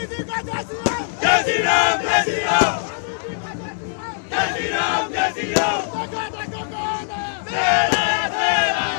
जय श्री राम जय श्री राम जय श्री राम जय श्री राम तेरा तेरा तेरा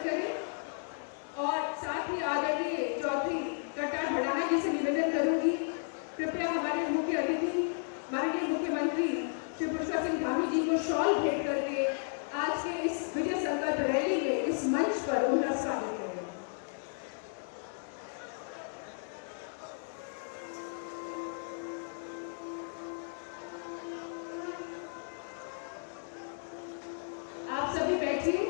स्वागत करें। और साथ ही आदरणीय चौधरी कटार भड़ाना जी से निवेदन करूंगी, कृपया हमारे मुख्य अतिथि माननीय मुख्यमंत्री श्री पुष्कर सिंह धामी जी को शॉल भेंट करके आज के इस विजय संकल्प रैली में इस मंच पर उनका स्वागत करें। आप सभी बैठिए।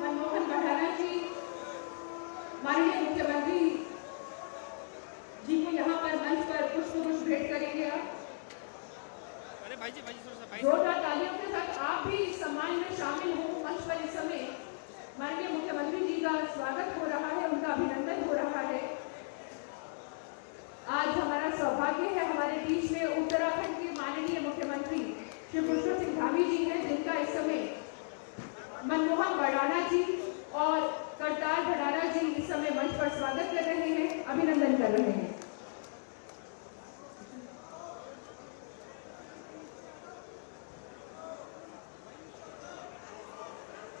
मनमोहन बढ़ाना जी माननीय मुख्यमंत्री जी को यहाँ पर मंच पर पुष्प भेंट करेंगे। अरे भाई जी जोरदार तालियों के साथ आप भी इस सम्मान में शामिल हो। मंच पर इस समय माननीय मुख्यमंत्री जी का स्वागत हो रहा है, उनका अभिनंदन हो रहा है। आज हमारा सौभाग्य है, हमारे बीच में उत्तराखंड के माननीय मुख्यमंत्री श्री पुष्कर सिंह धामी जी हैं, जिनका इस समय मनमोहन बढ़ाना जी और करतार भड़ाना जी इस समय मंच पर स्वागत कर रहे हैं, अभिनंदन कर रहे हैं।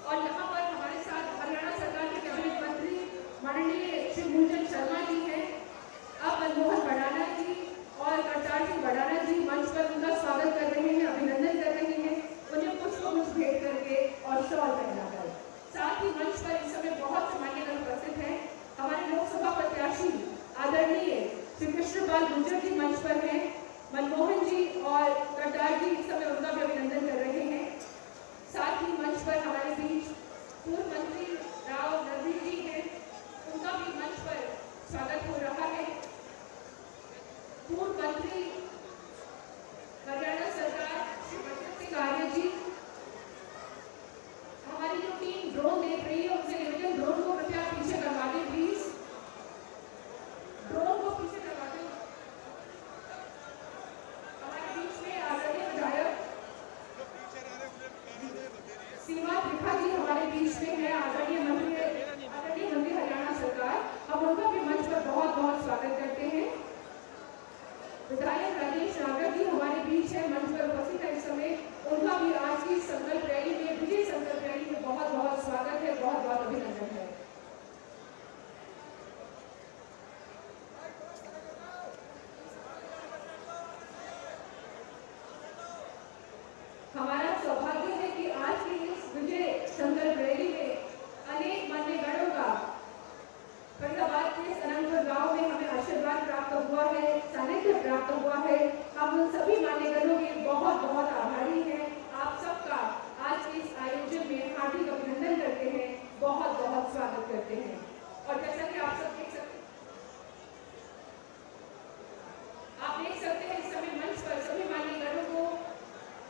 और यहाँ पर हमारे साथ हरियाणा सरकार के कैबिनेट मंत्री माननीय श्री मूलचंद शर्मा जी हैं। अब मनमोहन बढ़ाना जी और करतार सिंह बढ़ाना जी मंच पर उनका स्वागत कर रहे हैं, अभिनंदन कर रहे हैं, उन्हें पुष्प भेंट करके और शॉल पहनाकर। साथ ही मंच पर इस समय बहुत से मान्यगण उपस्थित हैं। हमारे लोकसभा प्रत्याशी आदरणीय श्री कृष्णपाल गुर्जर जी मंच पर हैं। मनमोहन जी और करतार जी इस समय उनका भी अभिनंदन कर रहे हैं। साथ ही मंच पर हमारे बीच पूर्व मंत्री राव नरवीर जी हैं, उनका भी मंच पर स्वागत हो रहा है। पूर्व मंत्री हरियाणा सरकार श्री बलदेव सिंह आर्य जी, हमारी जो टीम ड्रोन देख रही है उनसे निवेदन, ड्रोन को कृपया पीछे करवा दें प्लीज, ड्रोन को पीछे करवा दें। हमारे बीच में आदरणीय विधायक सीमा त्रिखा जी हमारे बीच में है, आदरणीय मंत्री हरियाणा सरकार, हम उनका भी मंच पर बहुत बहुत स्वागत करते हैं। विधायक राजेश नागर जी हमारे बीच है, मंच पर उपस्थित है इस समय, उनका भी आज की संकल्प रैली में, विजय संकल्प रैली में बहुत बहुत स्वागत है, बहुत बहुत अभिनंदन है। हमारा सौभाग्य है कि आज की इस विजय संकल्प रैली में अनेक मान्यगणों का फरीदाबाद के अनंतपुर गांव में हमें आशीर्वाद प्राप्त हुआ है, सानिध्य प्राप्त हुआ है। हम उन सभी मान्यगणों के बहुत बहुत आभारी हैं। आप सबका आज के इस आयोजन में हार्दिक अभिनंदन करते हैं, बहुत बहुत स्वागत करते हैं। और जैसा कि आप सब देख सकते हैं इस समय मंच पर सभी मान्यगणों को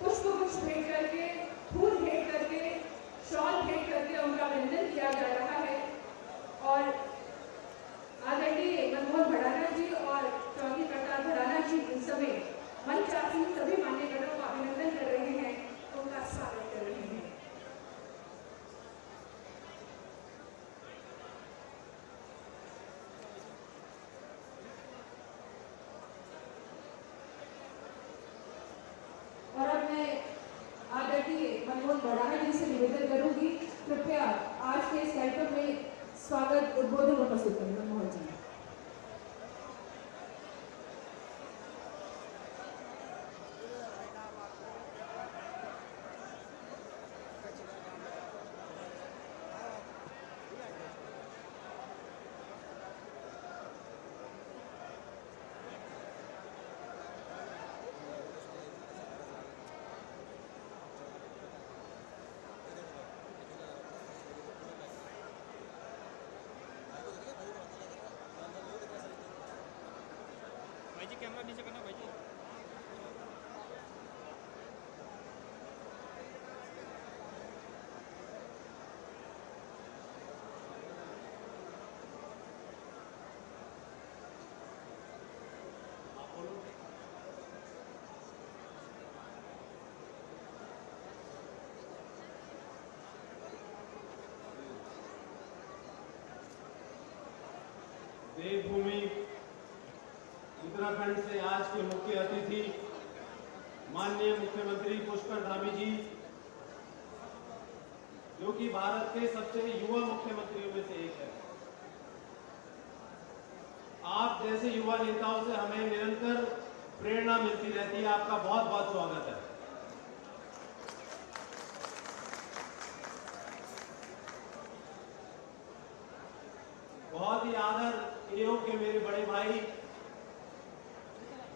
पुष्प भेंट करके, फूल भेंट करके, शॉल भेंट करके उनका अभिनंदन किया जा रहा है। और आदरणीय मनमोहन बढ़ाना जी और चौधरी करतार भड़ाना जी इस समय मंचासीन सभी मान्यगणों का अभिनंदन कर रहे हैं, उनका स्वागत कर रहे हैं। और अब मैं आदरणीय मनमोहन बढ़ाना जी से निवेदन करूंगी, कृपया आज के इस कार्यक्रम में स्वागत उद्बोधन उपस्थित करें। मनमोहन जी। भाई जी कैमरा नीचे करना भाई जी। देवभूमि उत्तराखंड से आज के मुख्य अतिथि माननीय मुख्यमंत्री पुष्कर धामी जी, जो कि भारत के सबसे युवा मुख्यमंत्रियों में से एक है। आप जैसे युवा नेताओं से हमें निरंतर प्रेरणा मिलती रहती है। आपका बहुत बहुत स्वागत है। बहुत ही आदर योग्य मेरे बड़े भाई,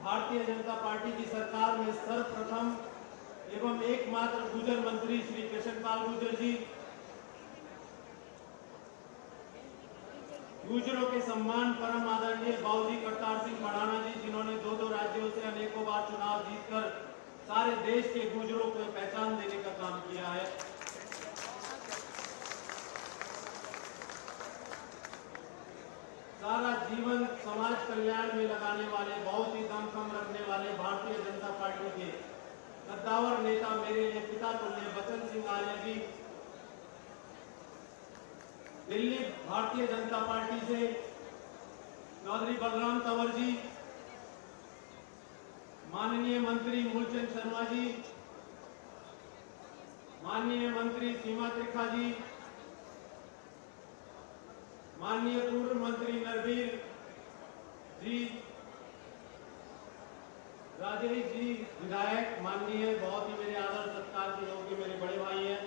भारतीय जनता पार्टी की सरकार में सर्वप्रथम एवं एकमात्र गुर्जर मंत्री श्री कृष्णपाल गुर्जर जी, गुर्जरों के सम्मान परम आदरणीय बाबूजी करतार सिंह भड़ाना जी, जिन्होंने दो राज्यों से अनेकों बार चुनाव जीतकर सारे देश के गुर्जरों को पहचान देने का काम किया है। सारा जीवन समाज कल्याण में लगाने वाले, बहुत ही दमखम रखने वाले भारतीय जनता पार्टी के कद्दावर नेता, मेरे लिए पिता तुल्य बचन सिंह आर्य जी, दिल्ली भारतीय जनता पार्टी से चौधरी बलराम तंवर जी, माननीय मंत्री मूलचंद शर्मा जी, माननीय मंत्री सीमा त्रिखा जी, माननीय पूर्व मंत्री नरवीर जी, राजेश जी विधायक, माननीय बहुत ही मेरे आदर सत्कार के योग्य मेरे बड़े भाई हैं,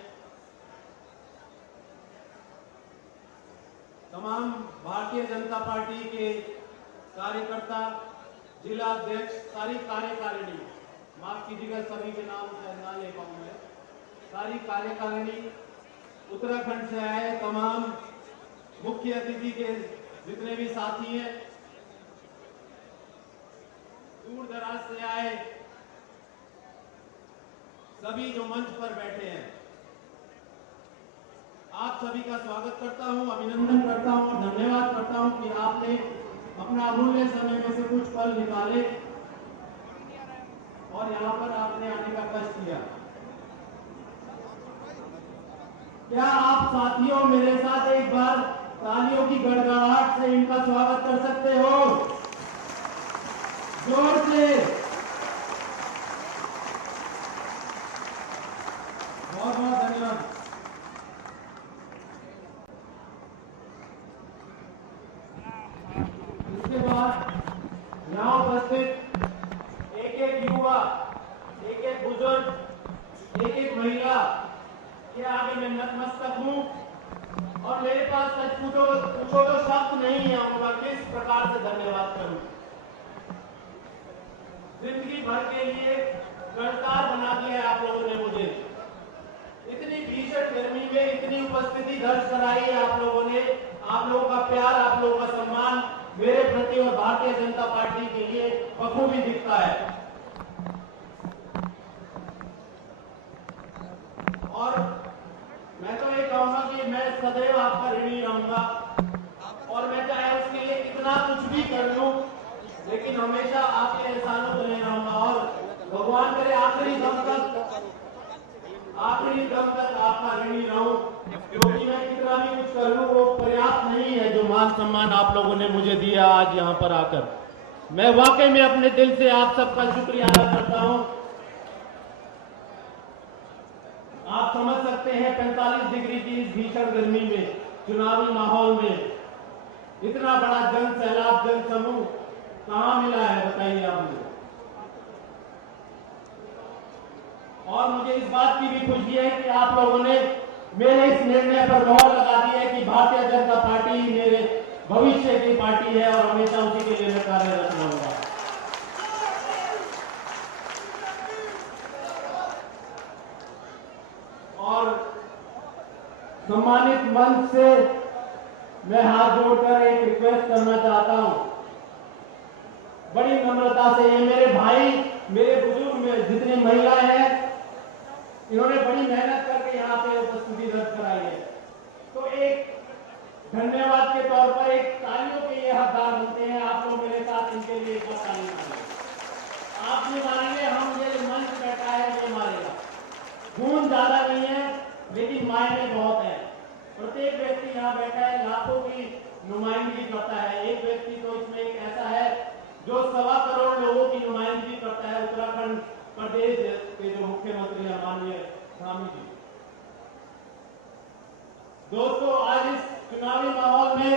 तमाम भारतीय जनता पार्टी के कार्यकर्ता, जिला अध्यक्ष, सारी कार्यकारिणी, माफ कीजिएगा सभी के नाम शायद ना ले पाऊं मैं, सारी कार्यकारिणी, उत्तराखंड से आए तमाम मुख्य अतिथि के जितने भी साथी हैं, दूर दराज से आए सभी जो मंच पर बैठे हैं, आप सभी का स्वागत करता हूं, अभिनंदन करता हूं, धन्यवाद करता हूं कि आपने अपना अमूल्य समय में से कुछ पल निकाले और यहां पर आपने आने का कष्ट किया। क्या आप साथियों मेरे साथ एक बार तालियों की गड़गड़ाहट से इनका स्वागत कर सकते हो? जोर से। बहुत बहुत धन्यवाद। इसके बाद यहाँ उपस्थित एक एक युवा, एक एक बुजुर्ग, एक एक महिला के आगे मैं नतमस्तक हूँ और मेरे पास सच पूछो तो शब्द नहीं है उनका किस प्रकार से धन्यवाद करूं। जिंदगी भर के लिए कर्जदार बना दिया है आप लोगों ने मुझे। इतनी भीषण गर्मी में इतनी उपस्थिति दर्ज कराई है आप लोगों ने। आप लोगों का प्यार, आप लोगों का सम्मान मेरे प्रति और भारतीय जनता पार्टी के लिए बखूबी दिखता है। और मैं तो ये कहूंगा कि मैं सदैव आपका ऋणी रहूंगा और मैं चाहे उसके लिए कितना कुछ भी कर लूं, लेकिन हमेशा आपके एहसानों को ले रहूंगा और भगवान करे आखिरी दम तक आपका ऋणी रहूं, क्योंकि मैं कितना भी कुछ कर लूं वो पर्याप्त नहीं है जो मान सम्मान आप लोगों ने मुझे दिया आज यहाँ पर आकर। मैं वाकई में अपने दिल से आप सबका शुक्रिया अदा करता हूँ। आप समझ सकते हैं 45 डिग्री की इस भीषण गर्मी में, चुनावी माहौल में इतना बड़ा जन सैलाब, जन समूह कहां मिला है बताइए आप मुझे। और मुझे इस बात की भी खुशी है कि आप लोगों ने मेरे इस निर्णय पर मोहर लगा दी है कि भारतीय जनता पार्टी मेरे भविष्य की पार्टी है और हमेशा उसी के लिए मैं कार्यरत रहूंगा। और सम्मानित मंच से मैं हाथ जोड़कर एक रिक्वेस्ट करना चाहता हूं, बड़ी नम्रता से। ये मेरे भाई, मेरे बुजुर्ग में जितनी महिलाएं हैं, इन्होंने बड़ी मेहनत करके यहाँ पे उपस्थिति दर्ज कराई है, तो एक धन्यवाद के तौर पर एक तालियों के ये हकदार बनते हैं। आप लोग मेरे साथ इनके लिए एक ताली मारेंगे। आप जो मारेंगे, हम ये मंच बैठा है ये मारेगा। खून ज्यादा नहीं है लेकिन मायने बहुत है। प्रत्येक व्यक्ति यहाँ बैठा है लाखों की नुमाइंदगी करता है। एक व्यक्ति तो इसमें एक ऐसा है जो 1.25 करोड़ प्रदेश के जो मुख्यमंत्री हैं माननीय धामी जी। दोस्तों, आज इस चुनावी माहौल में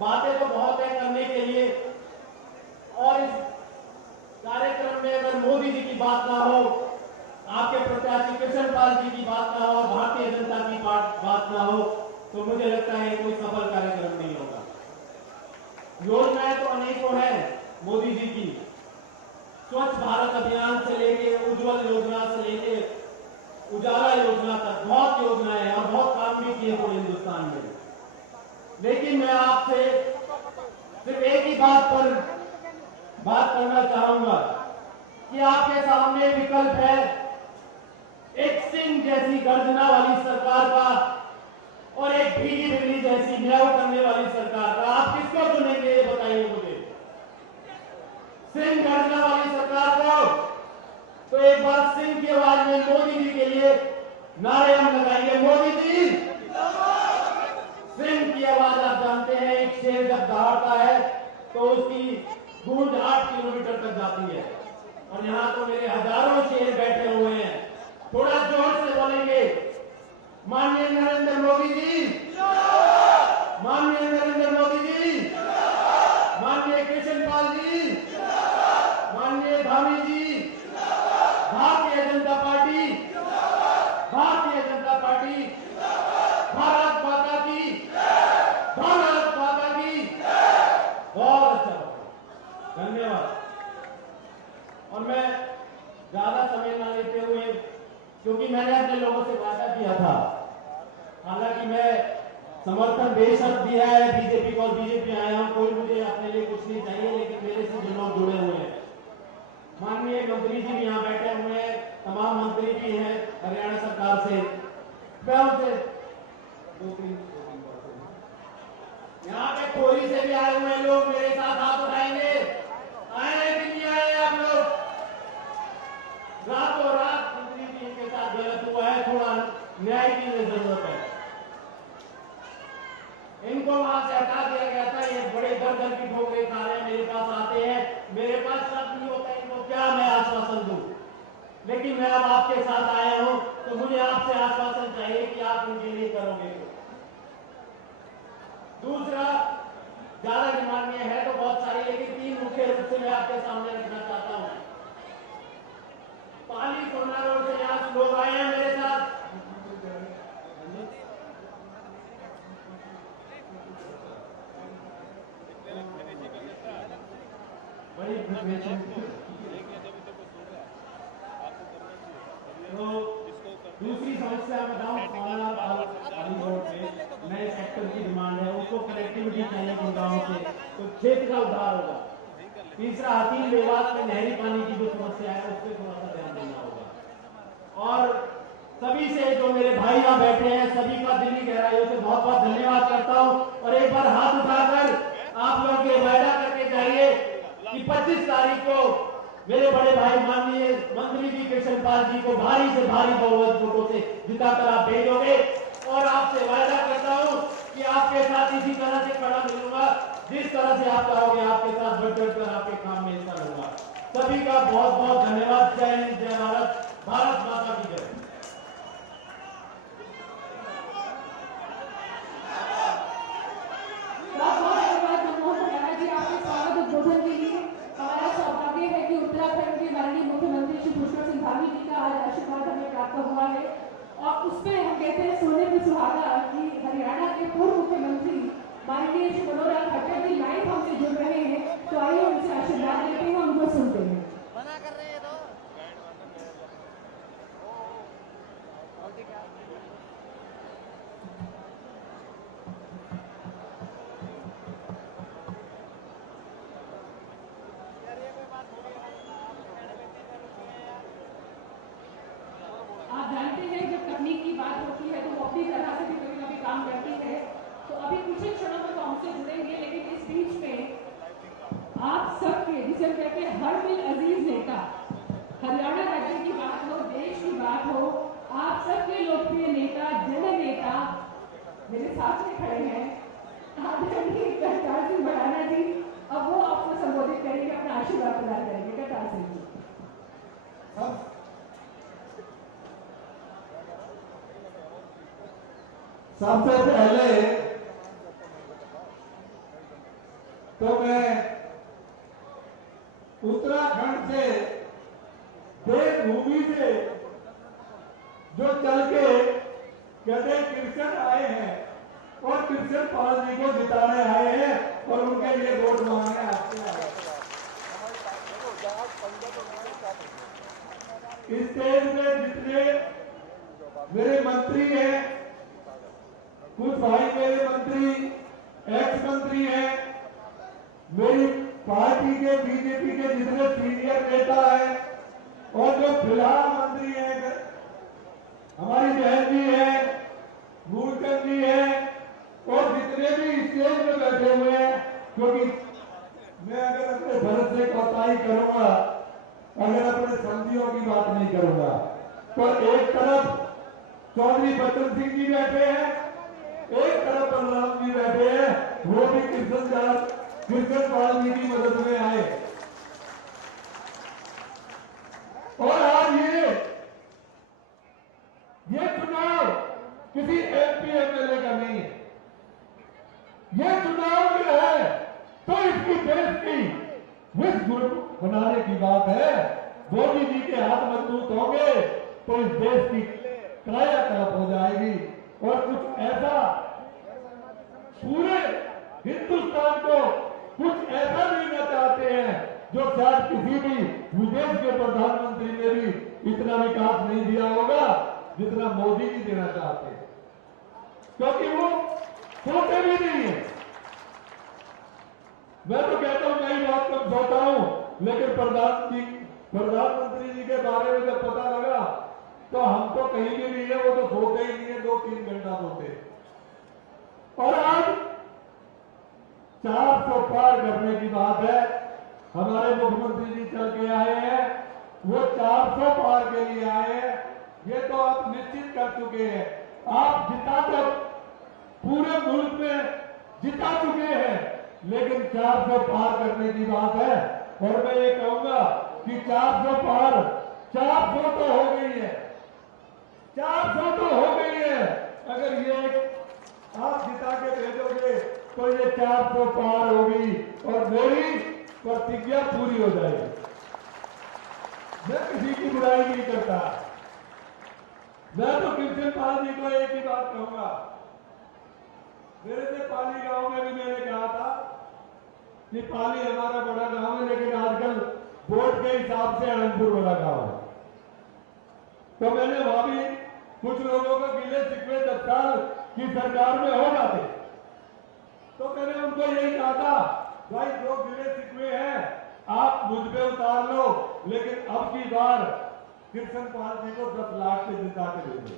बातें तो बहुत है करने के लिए, और इस कार्यक्रम में अगर मोदी जी की बात ना हो, आपके प्रत्याशी कृष्णपाल जी की बात ना हो, भारतीय जनता की बात ना हो, तो मुझे लगता है कोई सफल कार्यक्रम नहीं होगा। योजनाएं तो अनेकों हैं मोदी जी की, स्वच्छ भारत अभियान से लेके उज्जवल योजना से लेके उजाला योजना तक बहुत योजनाएं हैं और बहुत काम भी किए पूरे हिंदुस्तान में। लेकिन मैं आपसे सिर्फ एक ही बात पर बात करना चाहूंगा कि आपके सामने विकल्प है एक सिंह जैसी गर्जना वाली सरकार का और एक भीगी बिल्ली जैसी म्याऊ करने वाली सरकार का। आप किसको चुनेंगे ये बताइए मुझे। सिंह गर्जना वाली सरकार को तो एक बार सिंह की आवाज में मोदी जी के लिए नारे हम लगाएंगे, मोदी जी। सिंह की आवाज आप जानते हैं, एक शेर जब दहाड़ता है तो उसकी गूंज 8 किलोमीटर तक जाती है, और यहां तो मेरे हजारों शेर बैठे हुए हैं। थोड़ा जोर से बोलेंगे, माननीय नरेंद्र मोदी जी, माननीय नरेंद्र मोदी जी, माननीय कृष्णपाल जी, माननीय धामी जी, भारतीय जनता पार्टी, भारतीय जनता पार्टी, भारत माता की, भारत माता की। बहुत अच्छा, धन्यवाद। और मैं ज्यादा समय न लेते हुए, क्योंकि मैंने अपने लोगों से वादा किया था, हालांकि मैं समर्थन बेशर्त दिया है बीजेपी को, बीजेपी आया हूं, कोई मुझे अपने लिए कुछ नहीं चाहिए, लेकिन मेरे से जो लोग जुड़े हुए हैं, माननीय मंत्री जी भी यहाँ बैठे हुए हैं, तमाम मंत्री भी हैं हरियाणा सरकार से, मैं उनसे यहाँ पे खोरी से भी आए हुए लोग मेरे साथ हाथ उठाएंगे। आए हैं कि नहीं आए आप लोग? रातों रात मंत्री जी के साथ गलत हुआ है, थोड़ा न्याय की जरूरत है। इनको वहां से हटा दिया गया था, ये बड़े दर्द की ठोकरें खा रहे हैं, मेरे पास आते हैं, मेरे पास शब्द नहीं होता, इनको क्या मैं आश्वासन दूं। लेकिन मैं अब आपके साथ आया हूं तो मुझे आपसे आश्वासन चाहिए कि आप उनके लिए करोगे। दूसरा, ज्यादा डिमांडें है तो बहुत सारी, लेकिन 3 मुख्य रूप से मैं आपके सामने रखना चाहता हूं। पाली सोना रोड से यहाँ लोग आए हैं मेरे साथ, बड़ी तो दूसरी समस्या बताऊं, नए सेक्टर की डिमांड है, उसको कनेक्टिविटी चाहिए गुड़गांव से, तो क्षेत्र का उद्धार होगा। तीसरा, हाथी मेवात में नहरी पानी की जो समस्या है उस पर थोड़ा सा ध्यान देना होगा। और सभी से जो मेरे भाई यहाँ बैठे हैं, सभी का दिल्ली गहराइयों से बहुत बहुत धन्यवाद करता हूँ। और एक बार हाथ उठाकर आप लोग ये वायदा करके जाइए कि 25 तारीख को मेरे बड़े भाई माननीय मंत्री जी कृष्णपाल जी को भारी से भारी बहुमत वोटों से जिताकर आप भेजोगे। और आपसे वायदा करता हूं कि आपके साथ इसी तरह से खड़ा मिलूंगा, जिस तरह से आप कहोगे आपके साथ बढ़ चढ़कर आपके काम में हिस्सा लूंगा। सभी का बहुत बहुत धन्यवाद। जय हिंद, जय भारत, भारत माता की जय। उत्तराखंड के माननीय मुख्यमंत्री श्री पुष्कर सिंह धामी जी का आज आशीर्वाद हमें प्राप्त हुआ है, और उसमें हम कहते हैं सोने पे सुहागा कि हरियाणा के पूर्व मुख्यमंत्री माननीय श्री मनोहर लाल खट्टर जी लाइव हमसे जुड़ रहे हैं। तो आइए उनसे आशीर्वाद लेते हैं, उनको सुनते हैं। मना कर रहे हैं तो आप जानते हैं जब तकनीक की बात होती है तो वो अपनी तरह से भी कभी कभी काम करती है। तो अभी कुछ ही क्षणों में तो हमसे जुड़ेंगे, लेकिन इस बीच में आप सबके जिसे हम कहते हैं हर दिल अजीज नेता, हरियाणा राज्य की बात हो, देश की बात हो, आप सबके लोकप्रिय नेता, जन नेता मेरे साथ में खड़े हैं आदरणीय करतार सिंह भड़ाना जी। अब वो आपको संबोधित करेंगे, अपना आशीर्वाद प्रदान करेंगे। करतार सिंह जी। सबसे पहले तो मैं उत्तराखंड से देवभूमि से जो चल के गधे कृष्ण आए हैं और कृष्ण पाल जी को जिताने आए हैं और उनके लिए वोट मांगने आते हैं। इस स्टेज में जितने मेरे मंत्री हैं, कुछ भाई मेरे मंत्री एक्स मंत्री हैं, मेरी पार्टी के बीजेपी के जितने सीनियर नेता हैं और जो फिलहाल मंत्री हैं, हमारी बहन जी है, मूलचंद जी है और जितने भी स्टेज में बैठे हुए हैं, क्योंकि मैं अगर अपने भरत से कोताही करूंगा, अगर अपने समझियों की बात नहीं करूंगा, तो एक तरफ चौधरी बच्चन सिंह जी बैठे हैं, एक तरफ बलराम जी बैठे हैं, वो भी कृष्ण पाल जी की मदद में आए। और आज ये चुनाव किसी एमपी एमएलए का नहीं है, ये चुनाव जो है तो इसकी देश की विश्व बनाने की बात है। मोदी जी के हाथ मजबूत होंगे तो इस देश की कायाकल्प हो जाएगी और कुछ ऐसा पूरे हिंदुस्तान को कुछ ऐसा देना चाहते हैं जो शायद किसी भी विदेश के प्रधानमंत्री ने भी इतना विकास नहीं दिया होगा जितना मोदी जी देना चाहते हैं, क्योंकि वो सोते भी नहीं है। मैं तो कहता हूं मैं ही बहुत कम सोता हूं, लेकिन प्रधानमंत्री जी के बारे में जब पता लगा तो हम तो कहीं भी नहीं है, वो तो सोते ही नहीं है, 2-3 घंटा सोते। और आज 400 पार करने की बात है, हमारे मुख्यमंत्री जी चल के आए हैं, वो 400 पार के लिए आए हैं, ये तो आप निश्चित कर चुके हैं। आप जिता तो पूरे मुल्क में जिता चुके हैं, लेकिन 400 पार करने की बात है। और मैं ये कहूंगा कि 400 पार 400 तो हो गई है, 400 तो हो गई है। अगर ये आप जिता के भेजोगे तो ये 400 पार होगी और मेरी प्रतिज्ञा पूरी हो जाएगी। मैं किसी की बुराई नहीं करता, मैं तो कृष्ण पाल जी को एक ही बात कहूंगा। मेरे से पाली गांव में भी मैंने कहा था कि पाली हमारा बड़ा गांव है, लेकिन आजकल वोट के हिसाब से अनंतपुर बड़ा गांव है। तो मैंने वहां भी कुछ लोगों को गिले शिकवे 10 साल की सरकार में हो जाते, तो मैंने उनको यही कहा था, भाई जो गिले शिकवे हैं आप मुझ पे उतार लो, लेकिन अब की बार कृष्ण पाल जी को 10 लाख से जिता के दे दो।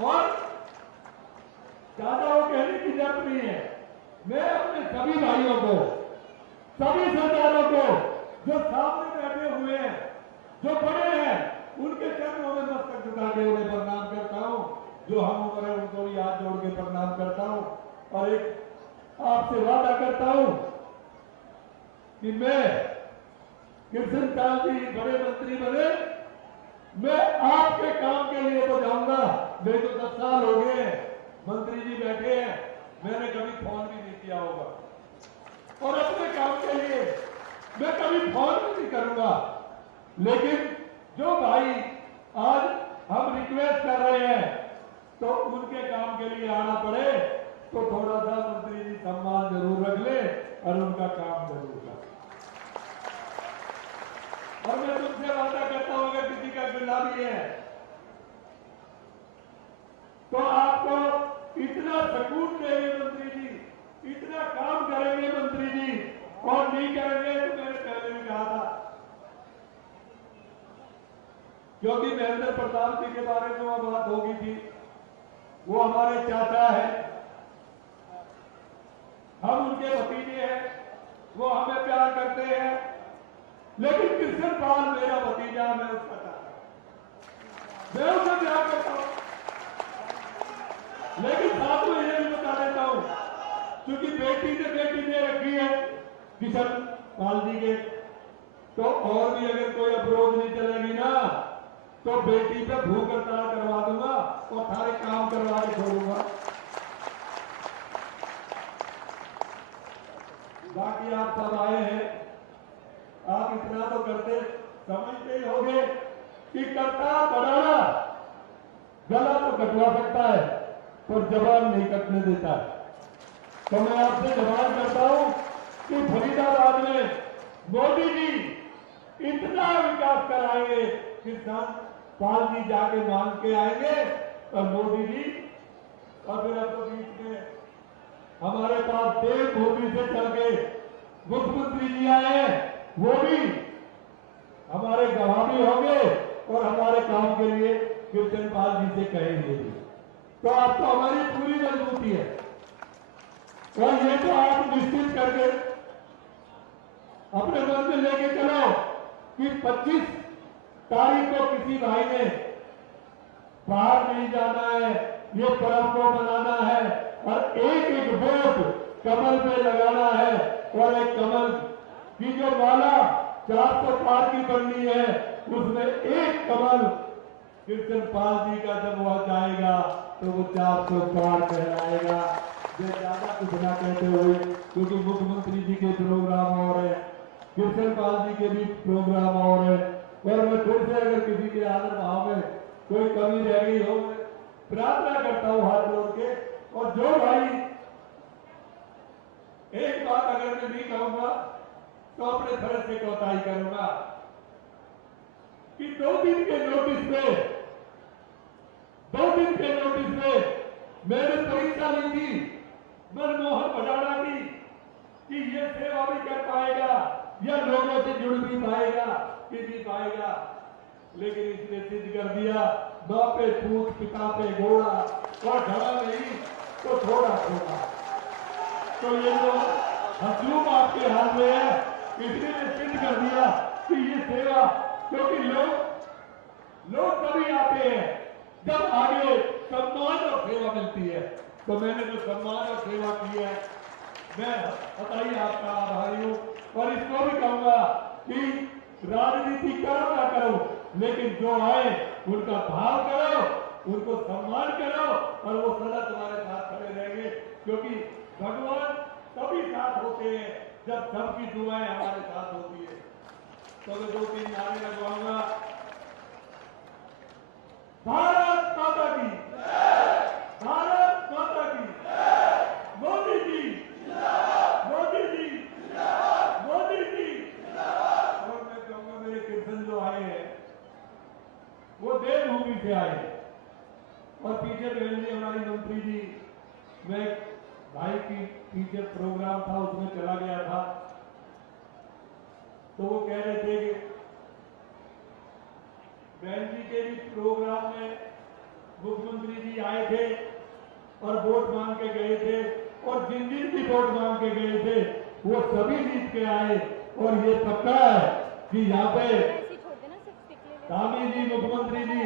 और ज्यादा वो कहने की जरूरत नहीं है। मैं अपने सभी भाइयों को, सभी सरदारों को जो सामने बैठे हुए हैं, जो बड़े हैं, उनके चरणों में मस्तक झुका के उन्हें प्रणाम करता हूं। जो हम उम्र है उनको भी हाथ जोड़ के प्रणाम करता हूं और एक आपसे वादा करता हूं कि मैं कृष्ण पाल जी बड़े मंत्री बने, मैं आपके काम के लिए तो जाऊंगा। मेरे तो 10 साल हो गए मंत्री जी बैठे हैं, मैंने कभी फोन भी नहीं किया होगा और अपने काम के लिए मैं कभी फोन भी नहीं करूंगा। लेकिन जो भाई आज हम रिक्वेस्ट कर रहे हैं तो उनके काम के लिए आना पड़े तो थोड़ा सा मंत्री जी सम्मान जरूर रख ले और उनका काम जरूर कर। और मैं तुमसे वादा करता हूं अगर किसी का गिला भी है तो आपको इतना सकून देंगे मंत्री जी, इतना काम करेंगे मंत्री जी, और नहीं करेंगे तो मैंने पहले भी कहा था, क्योंकि महेंद्र प्रताप जी के बारे में वो बात होगी थी, वो हमारे चाचा है, हम उनके भतीजे हैं, वो हमें प्यार करते हैं, लेकिन कृष्ण पाल मेरा भतीजा, मैं उसका चाचा, मैं उसे प्यार करता हूं। लेकिन साथ में ये भी बता देता हूं, क्योंकि बेटी ने रखी है कृष्ण पाल जी के, तो और भी अगर कोई अप्रोच नहीं चलेगी ना तो बेटी पे भूख हड़ताल करवा दूंगा और सारे काम करवा के छोड़ूंगा। बाकी आप सब आए हैं, आप इतना तो करते समझते ही होंगे कि करता बढ़ाना गला तो कटवा सकता है पर जबान नहीं कटने देता है। तो मैं आपसे जबान करता हूं कि फरीदाबाद में मोदी जी इतना विकास कराएंगे कि पाल जी जाके मांग के आएंगे और मोदी जी, और फिर अब तो बीच में हमारे पास देवभूमि से चल के मुख्यमंत्री जी आए हैं, वो भी हमारे गवाह भी होंगे और हमारे काम के लिए कीर्तन पाल जी से कहेंगे भी। तो आप तो हमारी पूरी मजबूती है और ये तो आप निश्चित करके अपने मन में लेके चलो कि 25 तारीख को किसी भाई ने बाहर नहीं जाना है, ये पर्व को मनाना है और एक एक वोट कमल पे लगाना है और एक कमल की जो माला 400 पार की बननी है उसमें एक कमल कीर्तन पाल जी का जब वह जाएगा तो वो 400 पार कहलाएगा। ये ज्यादा कुछ ना कहते हुए, क्योंकि मुख्यमंत्री जी के प्रोग्राम और है, कीर्तन पाल जी के भी प्रोग्राम और है, और मैं फिर से अगर किसी के आदर भाव में कोई कमी रह गई हो प्रार्थना करता हूं हाथ जोड़ के। और जो भाई एक बात अगर मैं नहीं कहूंगा तो अपने फर्ज से कोताही करूंगा कि 2 दिन के नोटिस में मैंने परीक्षा ली थी मनमोहन भडाना की कि ये सेवा भी कर पाएगा या लोगों से जुड़ भी पाएगा कि नहीं पाएगा, लेकिन इसने सिद्ध कर दिया बाप पे पूत पिता पे घोड़ा और ढला नहीं तो थोड़ा थोड़ा। तो ये जो हजूम आपके हाथ में है इसने सिद्ध कर दिया कि ये सेवा, क्योंकि लोग तभी आते हैं जब आगे सम्मान और सेवा मिलती है। तो मैंने जो सम्मान और सेवा की है मैं बताइए आपका आभारी हूं और इसको भी कहूंगा कि राजनीति करो ना करो लेकिन जो आए उनका भाव करो, उनको सम्मान करो और वो सदा तुम्हारे साथ खड़े रहेंगे, क्योंकि भगवान तभी साथ होते हैं जब सबकी दुआएं हमारे साथ होती है। तो मैं 2-3 नारे लगवाऊंगा। भारत माता की, भारत माता की, मोदी जी, मोदी जी, मोदी जी। और मैं कहूंगा मेरे कीर्तन जो आए हैं वो देवभूमि से आए और पीछे बहन जी हमारी मंत्री जी, मैं भाई की पीछे प्रोग्राम था उसमें चला गया था तो वो कह रहे थे कि बहन जी के भी प्रोग्राम में मुख्यमंत्री जी आए थे और वोट मांग के गए थे और जिन भी वोट मांग के गए थे वो सभी जीत के आए और ये पक्का है कि यहाँ पे स्वामी जी मुख्यमंत्री जी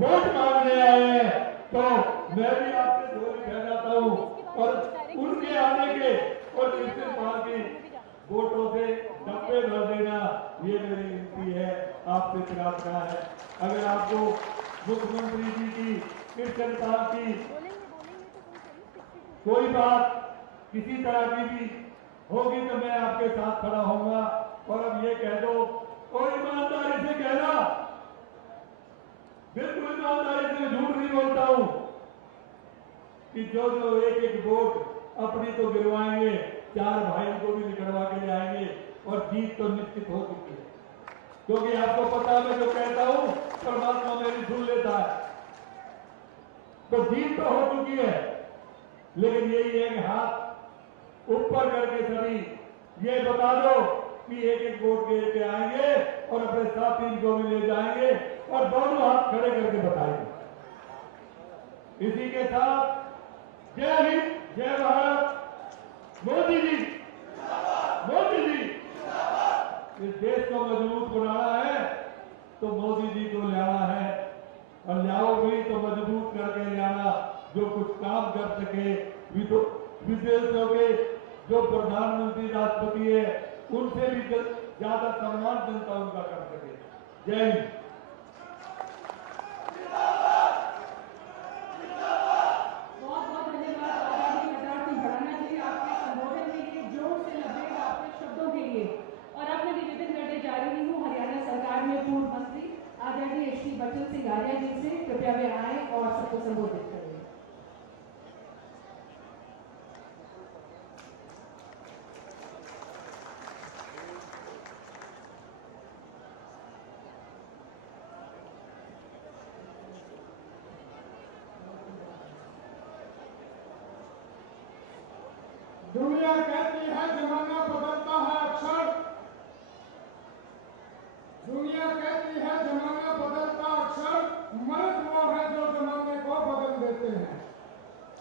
वोट मांगने आए हैं। तो मैं भी आपसे झोली फैलाता हूँ और उनके आने के और कीर्तन पाल की वोटों से डब्बे भर देना ये मेरी विनती है, आपसे प्रार्थना है। अगर आपको मुख्यमंत्री जी की कीर्तन पाल की कोई बात किसी तरह की भी होगी तो मैं आपके साथ खड़ा होऊंगा। और अब ये कह दो और ईमानदारी से कहना, बिल्कुल ईमानदारी से झूठ नहीं बोलता हूं कि जो एक एक वोट अपनी तो गिरवाएंगे, 4 भाइयों को भी निकलवा के ले आएंगे और जीत तो निश्चित हो चुकी है, क्योंकि आपको पता मैं जो कहता हूं परमात्मा मेरी सुन लेता है। तो जीत तो हो चुकी है, लेकिन यही है कि हाथ ऊपर करके सभी ये बता दो कि एक एक वोट गिर के आएंगे और अपने साथी को भी ले जाएंगे और दोनों हाथ खड़े करके बताएंगे। इसी के साथ जय हिंद, जय भारत, मोदी जी, मोदी जी। इस देश को मजबूत बनाना है तो मोदी जी को लाना है और लाओ भी तो मजबूत करके लाना, जो कुछ काम कर सके। विदेशों के जो प्रधानमंत्री राष्ट्रपति है उनसे भी ज्यादा सम्मान जनता उनका कर सके। जय हिंद। दुनिया कहती है जमाना बदलता है अक्सर, दुनिया कहती है जमाना बदलता अक्सर, मर्द वो है जो जमाने को बदल देते हैं।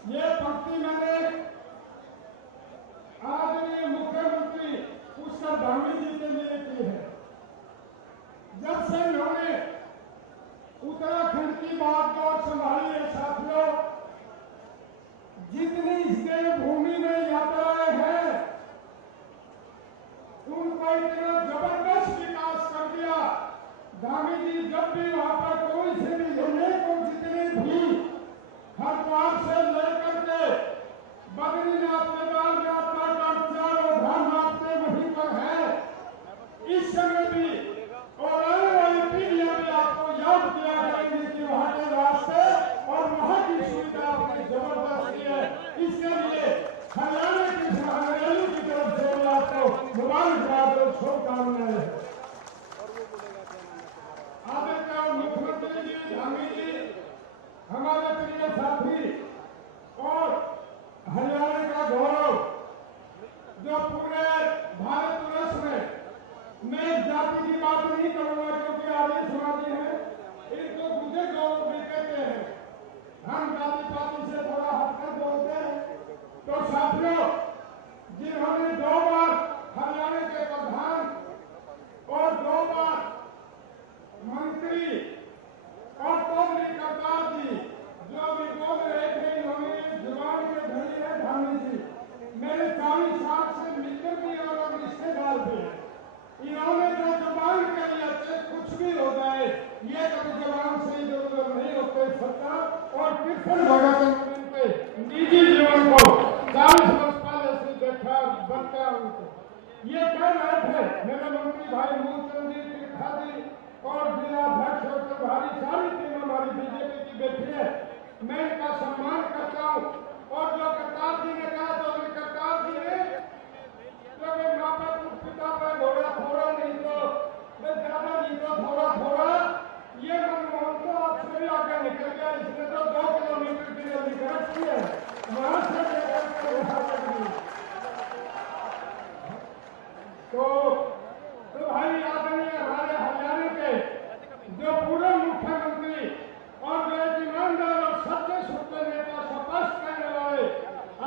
ये पंक्ति मैंने आदरणीय मुख्यमंत्री पुष्कर धामी जी के लिए की है। जब से इन्होंने उत्तराखंड की बागडोर संभाली है साथियों, जितनी इस देवभूमि में यात्राएं हैं उनको इतना जबरदस्त विकास कर दिया। धामी जी जब भी वहां पर कोई से भी लेने को जितने भी हरिद्वार से लेकर के बद्रीनाथ केदार यात्रा का चारों धाम आपके वहीं पर है। इस समय भी और आने वाली पीढ़ियां भी आपको याद किया जाएंगे कि वहां के रास्ते और वहां की सुविधा आपने जबरदस्त की है। इसके लिए हरियाणा की हरियाणा की तरफ से मैं आपको मुबारकबाद और शुभकामनाएं। आदरणीय मुख्यमंत्री जी, धामी जी, हमारे प्रिय साथी और हरियाणा का गौरव जो पूरे भारतवर्ष में, मैं जाति की बात नहीं करूंगा क्योंकि आर्य समाजी है, इनको दूसरे गौरव भी कहते हैं। हम जाति पाति से थोड़ा हटकर बोलते हैं। तो साथियों, जिन्होंने 2 बार हरियाणा के प्रधान और 2 बार मंत्री और चौधरी करतार जी जो भी बोल रहे थे, इन्होंने जुबान के धनी है धामी जी, मेरे 40 साल से मित्र भी और रिश्तेदार भी हैं। इन्होंने जो जबान कर लिया चाहे कुछ भी हो जाए, ये कभी जबान से इधर उधर नहीं होते सरकार। और कृष्ण भगत पे निजी जीवन को 40 वर्ष पहले से देखा बनता उनको ये कह रहे थे। मेरे मंत्री भाई मूलचंद जी, त्रिखादी और जिला अध्यक्ष और प्रभारी सारी टीम हमारी बीजेपी की बैठी है। मैं इनका सम्मान करता हूँ। और जो करतार जी ने कहा, तो करतार जी ने माँ बाप पिता पर घोड़ा थोड़ा नहीं तो ज्यादा नहीं तो थोड़ा थोड़ा, ये मनमोहन तो आपसे भी आगे निकल गया। इसने तो 2 किलोमीटर की जल्दी खर्च की है, वहां से लेकर के यहाँ तक भी। तो भाई आदरणीय हमारे हरियाणा के जो पूर्व मुख्यमंत्री और जो एक ईमानदार और सच्चे सुच्चे नेता स्पष्ट कहने वाले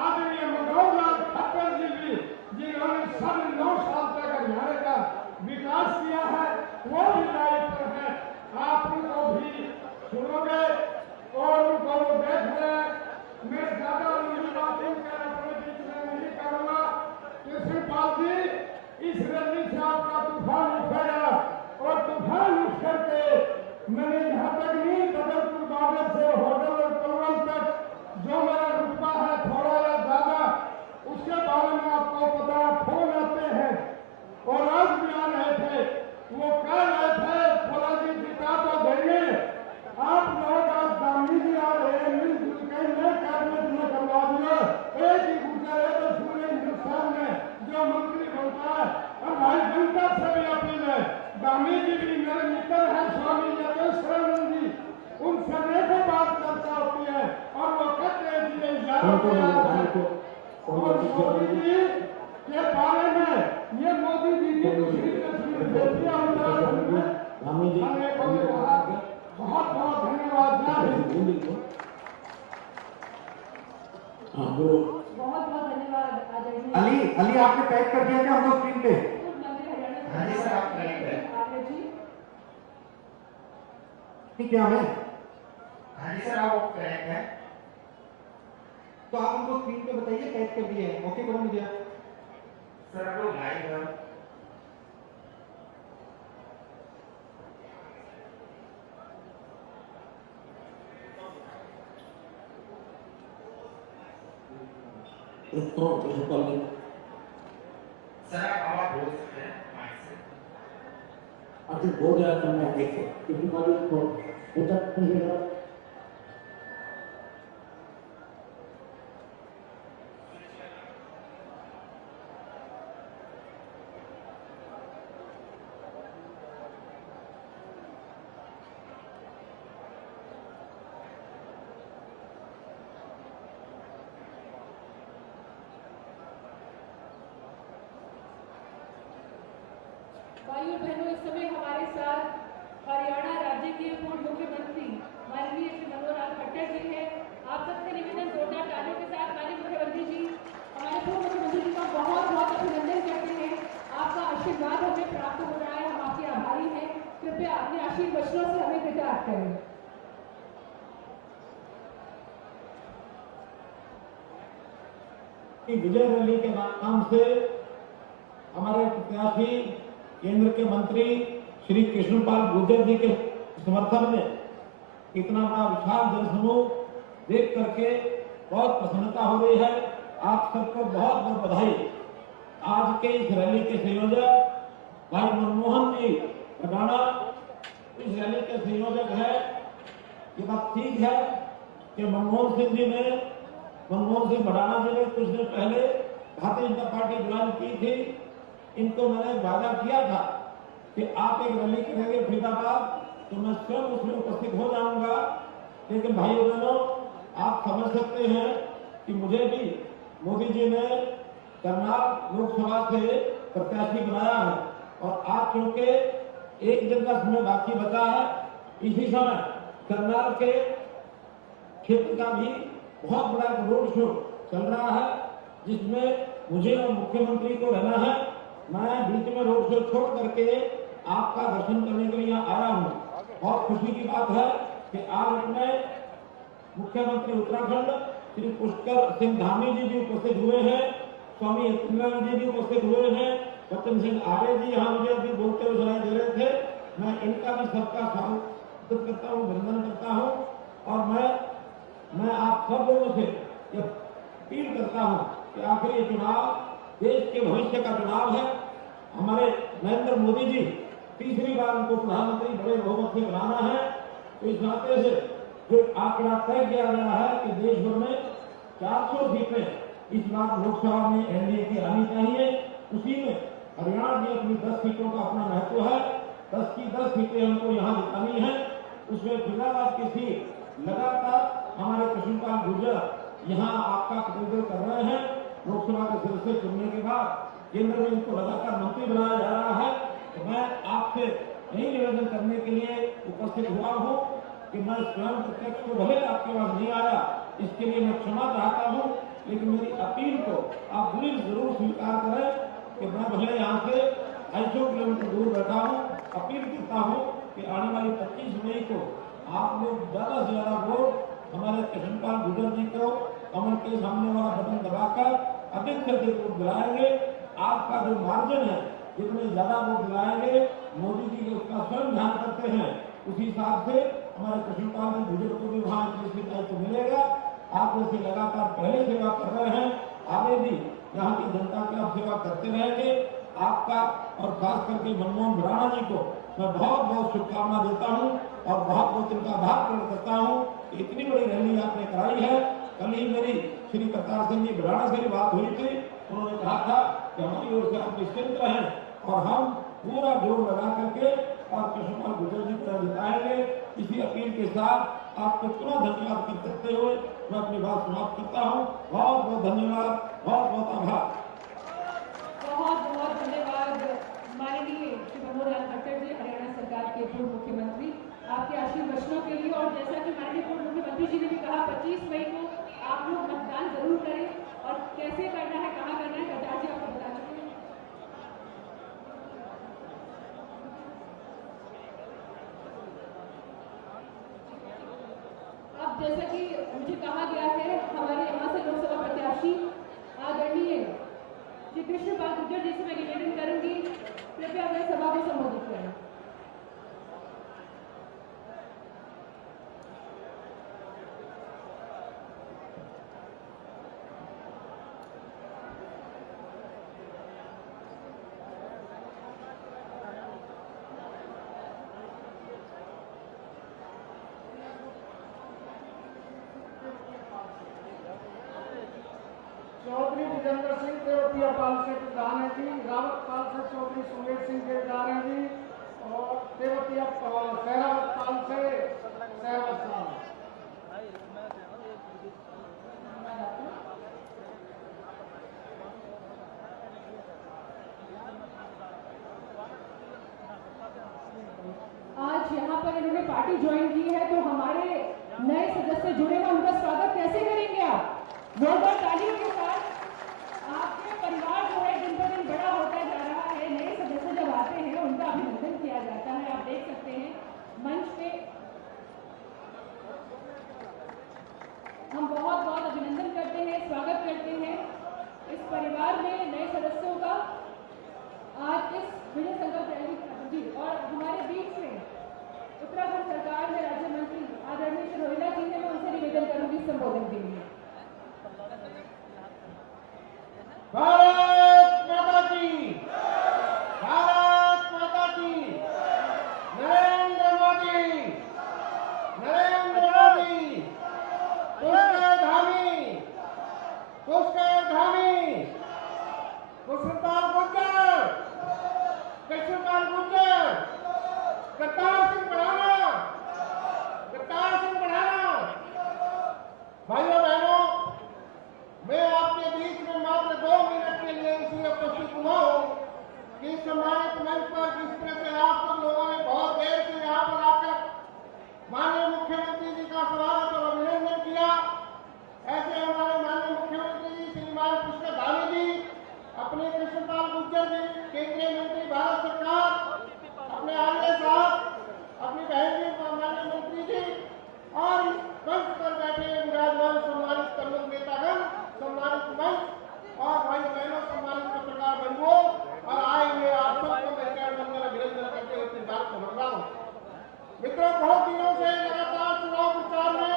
आदरणीय मनोहर लाल खट्टर जी भी, जिन्होंने 9 साल तक हरियाणा का विकास किया है, वो भी लाइव पर है। आप उनको भी सुनोगे और उनको वो देख रहे हैं। मैं ज्यादा उनकी बात अपने बीच में नहीं करूंगा। कृष्णपाल जी, इस रैली से आपका तूफान उठेगा और तूफान उठ करके मैंने यहाँ तक नहीं, बदलपुर बाबे से होटल और कलवल तक जो मेरा रुतबा है थोड़ा या ज्यादा, उसके बारे में आपको पता, फोन आते हैं। और आज भी आ रहे थे, वो कह रहे थे फला जी जिता तो देंगे, आप लोग आज गांधी जी आ रहे हैं, मिलजुल के नए कैबिनेट में करवा दिया। एक ही गुजर है तो पूरे हिंदुस्तान में जो मंत्री बनता है। और भाई जनता से भी अपील है, गांधी जी भी मेरे मित्र है, स्वामी जगेश्वरानंद जी, उनसे अनेकों बात चर्चा होती है और वो कहते हैं कि और मोदी जी के बारे में, ये मोदी जी की दूसरी तस्वीर देखी है उत्तराखंड में, अनेकों ने कहा। बहुत बहुत धन्यवाद। बहुत बहुत धन्यवाद आदरणीय अली आपने पैक कर दिया क्या हम लोग स्क्रीन पे? हाँ जी सर, आप करेक्ट है। ठीक है हमें? हाँ जी सर, आप करेक्ट है। तो आप उनको स्क्रीन पे बताइए पैक कर दिया है। ओके करो मुझे सर, आप लोग लाइव है। सर आप बोल सकते हैं माइक से। अभी बोल रहा था मैं देखो किसी बात को बेटा भाइयों बहनों, इस समय हमारे साथ हरियाणा राज्य के पूर्व मुख्यमंत्री माननीय श्री मनोहर लाल खट्टर जी हैं। आप सबसे निवेदन जोरदार तालियों के साथ माननीय मुख्यमंत्री जी, हमारे पूर्व मुख्यमंत्री जी का बहुत बहुत अभिनंदन करते हैं। आपका आशीर्वाद हमें प्राप्त हो रहा है, हम आपके आभारी हैं। कृपया अपने आशीर्वाद वचनों से हमें कृतार्थ करें। विजय रैली के नाम से हमारे प्रत्याशी केंद्र के मंत्री श्री कृष्णपाल गुर्जर जी के समर्थन में इतना बड़ा विशाल जनसमूह देख करके बहुत प्रसन्नता हो रही है। आप सबको बहुत बहुत बधाई। आज के इस रैली के संयोजक भाई मनमोहन जी भडाना इस रैली के संयोजक है। ये बात ठीक है कि मनमोहन सिंह भडाना जी ने कुछ दिन पहले भारतीय जनता पार्टी ज्वाइन की थी। इनको मैंने वादा किया था कि आप एक रैली करेंगे फरीदाबाद, तो मैं स्वयं उसमें उपस्थित हो जाऊंगा। लेकिन भाइयों बहनों, आप समझ सकते हैं कि मुझे भी मोदी जी ने करनाल लोकसभा से प्रत्याशी बनाया है और आज चूंकि एक दिन का समय बाकी बचा है, इसी समय करनाल के क्षेत्र का भी बहुत बड़ा रोड शो चल रहा है, जिसमें मुझे और मुख्यमंत्री को रहना है। मैं बीच में रोड शो छोड़ करके आपका दर्शन करने के लिए यहाँ आया हूँ। और खुशी की बात है कि आज मैं मुख्यमंत्री उत्तराखंड श्री पुष्कर सिंह धामी जी भी उपस्थित हुए हैं, स्वामी यतीन्द्र जी भी उपस्थित हुए हैं, बच्चन सिंह आर्य जी यहाँ मुझे अभी बोलते हुए सुनाई दे रहे थे। मैं इनका भी सबका स्वागत करता हूँ, वंदन करता हूँ। और मैं आप सब लोगों से यह अपील करता हूँ कि आखिर ये चुनाव देश के भविष्य का चुनाव है। हमारे नरेंद्र मोदी जी तीसरी बार उनको प्रधानमंत्री बड़े बहुमत से बनाना है। तो इस नाते से जो आंकड़ा तय किया गया है कि देश भर में 400 सीटें इस बार लोकसभा में एनडीए की आनी चाहिए, उसी में हरियाणा की अपनी 10 सीटों का अपना महत्व है। 10 की 10 सीटें हमको यहाँ जितानी है। उसमें फरीदाबाद की सीट लगातार हमारे कृष्णपाल गुर्जर यहाँ आपका प्रतिनिधित्व कर रहे हैं। लोकसभा के सदस्य चुनने के बाद केंद्र में इनको लगातार मंत्री बनाया जा रहा है। तो मैं आपसे यही निवेदन करने के लिए उपस्थित हुआ हूँ कि मैं स्वयं प्रत्यक्ष तो भले आपके पास नहीं आया, इसके लिए मैं क्षमा चाहता हूँ, लेकिन मेरी अपील को आप जरूर स्वीकार करें कि मैं भले यहाँ से 250 किलोमीटर दूर बैठा हूँ। अपील करता हूँ कि आने वाली 25 मई को आप लोग ज्यादा से ज्यादा वोट हमारे कृष्णपाल गुर्जर जी को कमल के सामने वाला बटन दबाकर अधिक से अधिक वोट दिलाएंगे। आपका जो मार्जिन है, जितने ज्यादा वोट दिलाएंगे, मोदी जी उसका स्वयं ध्यान करते हैं, उसी हिसाब से हमारे कृष्णपाल जी गुर्जर को भी वहाँ दायित्व मिलेगा। आप जैसे लगातार पहले सेवा कर रहे हैं, आगे भी यहाँ की जनता की आप सेवा करते रहेंगे। आपका और खास करके मनमोहन भडाना जी को मैं बहुत बहुत शुभकामना देता हूँ और बहुत बहुत इनका आभार प्रकट करता हूँ। इतनी बड़ी रैली आपने कराई है। कल ही मेरी श्री करतार सिंह जी भडाना से भी बात हुई थी। उन्होंने कहा था कि हमारी ओर से आप निश्चिंत रहें और हम पूरा जोर लगा करके और कृष्णपाल गुर्जर जी को जिताएंगे। इसी अपील के साथ आपको पुनः धन्यवाद करते हुए मैं अपनी बात समाप्त करता हूँ। बहुत बहुत धन्यवाद, बहुत बहुत आभार। बहुत बहुत धन्यवाद माननीय श्री मनोहर लाल खट्टर जी, हरियाणा सरकार के पूर्व मुख्यमंत्री, आपके आशीर्वचनों के लिए। और जैसा कि माननीय पूर्व मुख्यमंत्री जी ने भी कहा, 25 मई को आप लोग मतदान जरूर करें और कैसे करना है, कहाँ करना है, कटार जी आपको बता चुके हैं। अब जैसा कि मुझे कहा गया है, हमारे यहाँ से लोकसभा प्रत्याशी आदरणीय श्री कृष्णपाल गुर्जर जी से मैं निवेदन करूंगी, कृपया अपने सभा को संबोधित करें। चौधरी विजेंद्र सिंह देवतिया पाल से प्रधान है जी, रावत पाल से चौधरी सुमेर सिंह देवदार है जी, और देवतिया सहरावत पाल से सहरावत साहब। पार्टी ज्वाइन की है, तो हमारे नए सदस्य जुड़े हैं, उनका स्वागत कैसे करेंगे आप? जोरदार तालियों के साथ। आपके परिवार जो है दिन पर दिन बड़ा होता जा रहा है, नए सदस्य जब आते हैं उनका अभिनंदन किया जाता है। आप देख सकते हैं मंच पे हम बहुत बहुत अभिनंदन करते हैं, स्वागत करते हैं इस परिवार में नए सदस्यों का आज इस विजय संकल्प रैली जी। और हमारे बीच में उत्तराखंड सरकार में राज्य मंत्री आदरणीय श्री रोहिला जी ने, मैं उनसे निवेदन करूंगी संबोधन के लिए। भारत माता की, भारत माता की, नरेंद्र मोदी, नरेंद्र मोदी, पुष्कर धामी, पुष्पपाल गुर्जर, कृष्णपाल गुर्जर, करतार सिंह बढ़ाना, करतार सिंह बढ़ाना। भाइयों बहनों, मैं आपके बीच में मात्र 2 मिनट के लिए इसलिए उपस्थित हुआ हूँ कि सम्मानित मंच पर जिस तरह से आप सब लोगों ने बहुत देर से यहाँ पर आकर माननीय मुख्यमंत्री जी का स्वागत और अभिनंदन किया, ऐसे हमारे माननीय मुख्यमंत्री जी श्रीमान पुष्कर धामी जी, अपने कृष्णपाल गुर्जर जी, केंद्रीय मंत्री भारत सरकार, अपने आर्य साहब, अपनी बहन जी माननीय मंत्री जी, और इस मंच पर बैठे विराजमान सम्मानित प्रमुख नेतागण, सम्मानित मंच और भाई बहनों, सम्मानित पत्रकार बंधुओं और आए हुए आप सबको मैं चरण वंदन अभिनंदन करते हुए अपनी बात समझ रहा हूँ। मित्रों, बहुत दिनों से लगातार चुनाव प्रचार में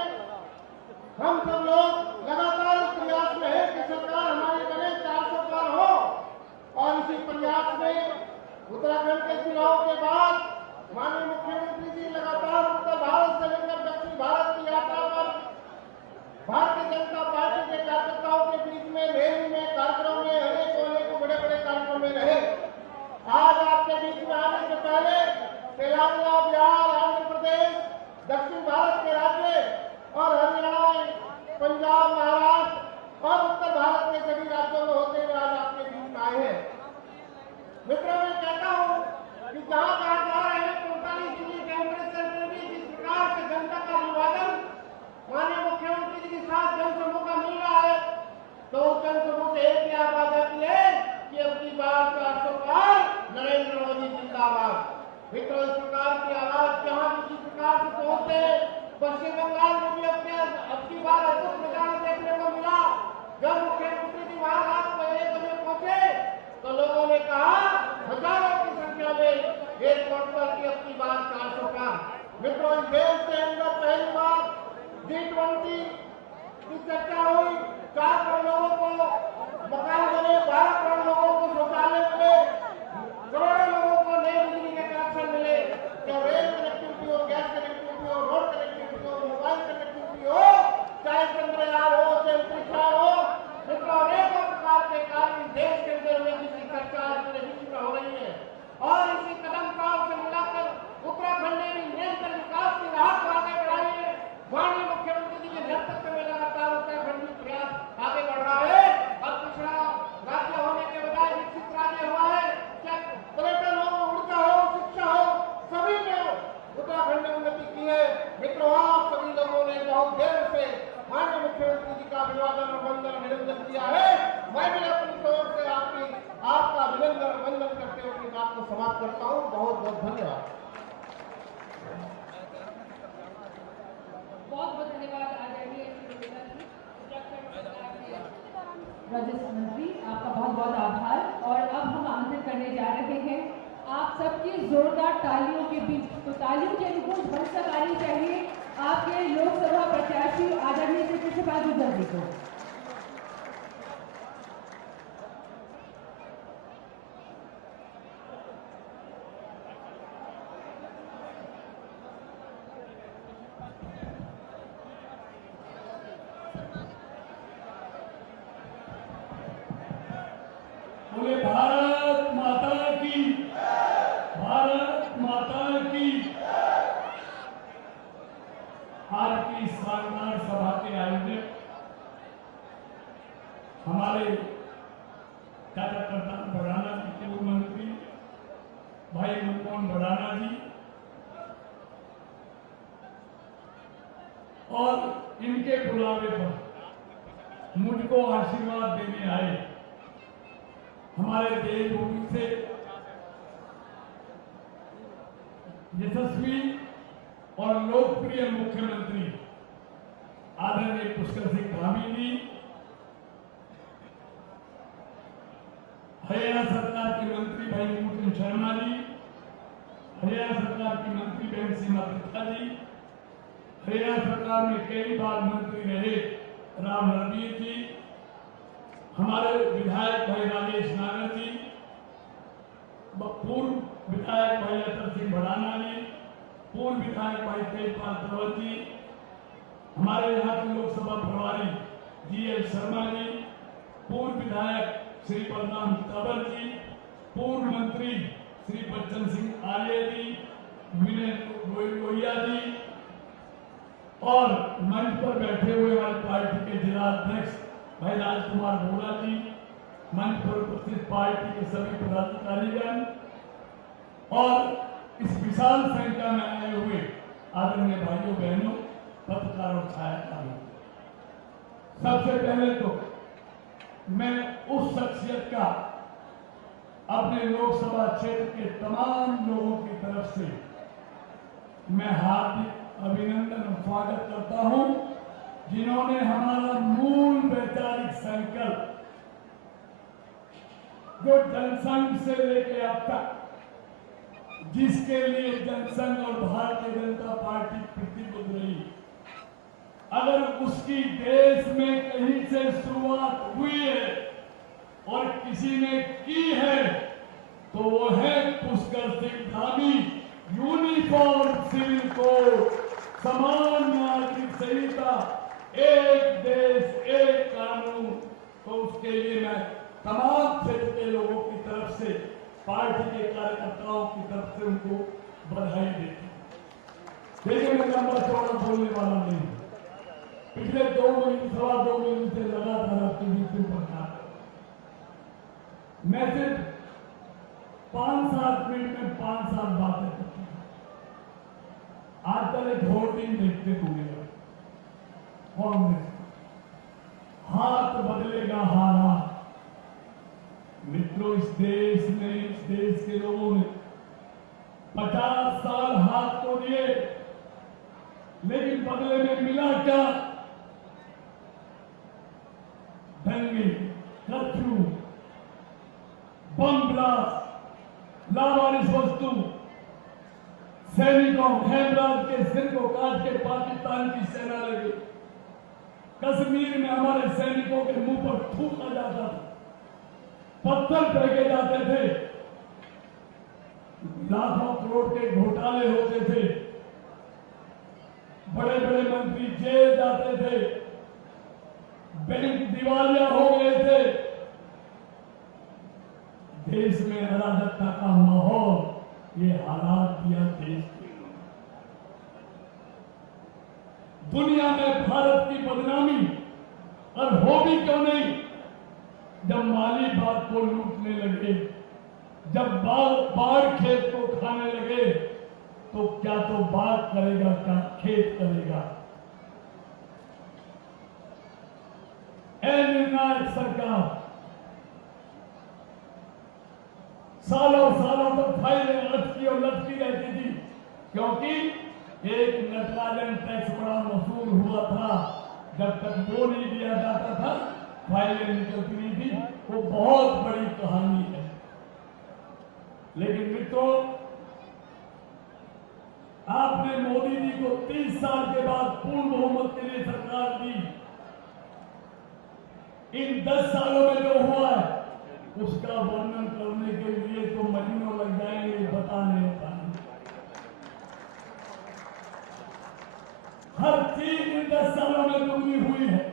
हम सब लोग लगातार इस प्रयास में है कि सरकार हमारी बने 400 पार हो, और इसी प्रयास में उत्तराखंड के चुनाव के बाद माननीय मुख्यमंत्री जी लगातार उत्तर भारत से लेकर दक्षिण भारत की यात्रा पर भारतीय जनता पार्टी के कार्यकर्ताओं के बीच में रैली में, कार्यक्रम में, अनेक बड़े बड़े कार्यक्रम में रहे। आज आपके बीच में आने से पहले तेलंगाना, बिहार, आंध्र प्रदेश, दक्षिण भारत के राज्य और हरियाणा, पंजाब, महाराष्ट्र और उत्तर भारत के सभी राज्यों में होते हुए आज आपके बीच में आए हैं। मित्रों, मैं कहता हूँ कि जहाँ कहा जा रहे हैं 45 डिग्री टेम्परेचर में भी जिस प्रकार से जनता का विभाजन माननीय मुख्यमंत्री जी के साथ जनसमूह का मिल रहा है, तो उस जनसमूह से एक ही आवाज आती है कि अब की बार 400 पार, नरेंद्र मोदी जिंदाबाद। मित्रों, इस प्रकार की आवाज जहाँ किसी प्रकार से पहुंचते हैं, पश्चिम बंगाल में भी अब की बार अद्भुत नजारा देखने को मिला। जब मुख्यमंत्री जी वहां रात को 1 बजे पहुंचे तो लोगों ने कहा हजारों की संख्या में एयरपोर्ट पर कि अब की बार 400 पार। मित्रों, इस देश के अंदर पहली बार G20 की चर्चा हुई, 4 करोड़ लोगों को मकान मिले, 12 करोड़ लोगों को शौचालय मिले, करोड़ों लोगों को नए बिजली के कनेक्शन मिले। चाहे रेल कनेक्टिविटी हो, गैस कनेक्टिविटी हो, रोड कनेक्टिविटी हो, मोबाइल कनेक्टिविटी हो, चाहे चंद्रयान हो, चाहे अंतरिक्षयान हो, मित्रों अनेकों प्रकार के कार्य देश के अंदर में जिसकी चर्चा आज मेरे बीच में हो रही है। और इसी कदम काल से मिलाकर उत्तराखंड ने भी निरंतर विकास की राह को आगे बढ़ाई है। माननीय मुख्यमंत्री जी के नेतृत्व में लगातार उत्तराखंड भी प्रयास आगे बढ़ रहा है। अब पिछड़ा राज्य होने के बजाय विकसित राज्य हुआ है। क्या पर्यटन हो, ऊर्जा हो, शिक्षा हो, सभी में उत्तराखंड ने उन्नति की है। मित्रों, आप सभी लोगों ने बहुत देर से माननीय मुख्यमंत्री जी का अभिवादन और वंदन अभिनंदन किया है। मैं भी अपनी तौर से आपका अभिनंदन और वंदन करते हुए अपनी बात को समाप्त करता हूँ। बहुत बहुत धन्यवाद। बहुत बहुत धन्यवाद आदरणीय श्री रोहिला जी, उत्तराखंड सरकार के राजस्व मंत्री, आपका बहुत बहुत आभार। और अब हम आमंत्रित करने जा रहे हैं आप सबकी जोरदार तालियों के बीच, तो तालियों की अनुगूंज भरसक आनी चाहिए आपके लोकसभा प्रत्याशी आदरणीय श्री कृष्णपाल गुर्जर जी को। बोले भारत माता की, भारत माता की। आज की शानदार सभा के आयोजक बुलावे पर मुझको आशीर्वाद देने आए हमारे देवभूमि से यशस्वी और लोकप्रिय मुख्यमंत्री आदरणीय पुष्कर सिंह धामी जी, हरियाणा सरकार के मंत्री भाई मूलचंद शर्मा जी, हरियाणा सरकार की मंत्री बहन सीमा त्रिखा जी, हरियाणा सरकार में कई बार मंत्री रहे राम रणबीर जी, हमारे विधायक भाई राजेश नागर जी, पूर्व विधायक भाई अतर सिंह भड़ाना जी, पूर्व विधायक भाई तेजपाल तंवर जी, हमारे यहाँ के लोकसभा प्रभारी GL शर्मा जी, पूर्व विधायक श्री बलराम तंवर जी, पूर्व मंत्री श्री बच्चन सिंह आर्य जी, विनय गोयल जी, और मंच पर बैठे हुए हमारी पार्टी के जिला अध्यक्ष भाई राजकुमार बोरा जी, मंच पर उपस्थित पार्टी के सभी पदाधिकारीगण और इस विशाल संख्या में आए हुए आदरणीय भाइयों बहनों, पत्रकार और छायाकारों, सबसे पहले तो मैं उस शख्सियत का अपने लोकसभा क्षेत्र के तमाम लोगों की तरफ से मैं हार्दिक अभिनंदन और स्वागत करता हूं, जिन्होंने हमारा मूल वैचारिक संकल्प जो जनसंघ से लेकर अब तक, जिसके लिए जनसंघ और भारतीय जनता पार्टी प्रतिबद्ध रही, अगर उसकी देश में कहीं से शुरुआत हुई है और किसी ने की है तो वो है Pushkar Singh Dhami. Uniform civil code, समान नागरिक संहिता, एक देश एक कानून, तो उसके लिए मैं तमाम क्षेत्र के लोगों की तरफ से, पार्टी के कार्यकर्ताओं की तरफ से उनको बधाई देती हूं। देखिए, मैं लंबा चौड़ा बोलने वाला नहीं, पिछले 2 महीने, 2.25 महीने से लगातार आपके बीच में पहुंचा, मैं सिर्फ 5-7 मिनट में 5-7 बातें करती हूँ। आजकल एक होर्डिंग देखते होंगे कांग्रेस, हाथ बदलेगा हालात। मित्रों, इस देश में, इस देश के लोगों ने 50 साल हाथ तो दिए, लेकिन बदले में मिला क्या? दंगे, कर्फ्यू, बम ब्लास्ट, लावारिस वस्तु, सैनिकों, हेमराज के सिर को काट के पाकिस्तान की सेना लगी, कश्मीर में हमारे सैनिकों के मुंह पर थूका जाता था, पत्थर फेंके जाते थे, लाखों करोड़ के घोटाले होते थे, बड़े बड़े मंत्री जेल जाते थे, बैंक दिवालिया हो गए थे, देश में अराजकता का माहौल, ये हालात दिया देश के। दुनिया में भारत की बदनामी, और हो भी क्यों नहीं, जब माली बात को लूटने लगे, जब बाढ़ खेत को खाने लगे, तो क्या तो बात करेगा, क्या खेत करेगा। ऐ निर्णायक सरकार, सालों सालों तक फाइलें अटकी और लटकी रहती थी, क्योंकि एक नटराजन टैक्स बड़ा मशहूर हुआ था, जब तक वो नहीं दिया जाता था फाइलें निकलती नहीं थी। वो बहुत बड़ी कहानी है। लेकिन मित्रों, आपने मोदी जी को 30 साल के बाद पूर्ण बहुमत के लिए सरकार दी। इन 10 सालों में जो हुआ है उसका वर्णन करने के लिए तो महीनों लग जाएंगे, बताने का। हर चीज इन 10 सालों में दुगनी हुई है।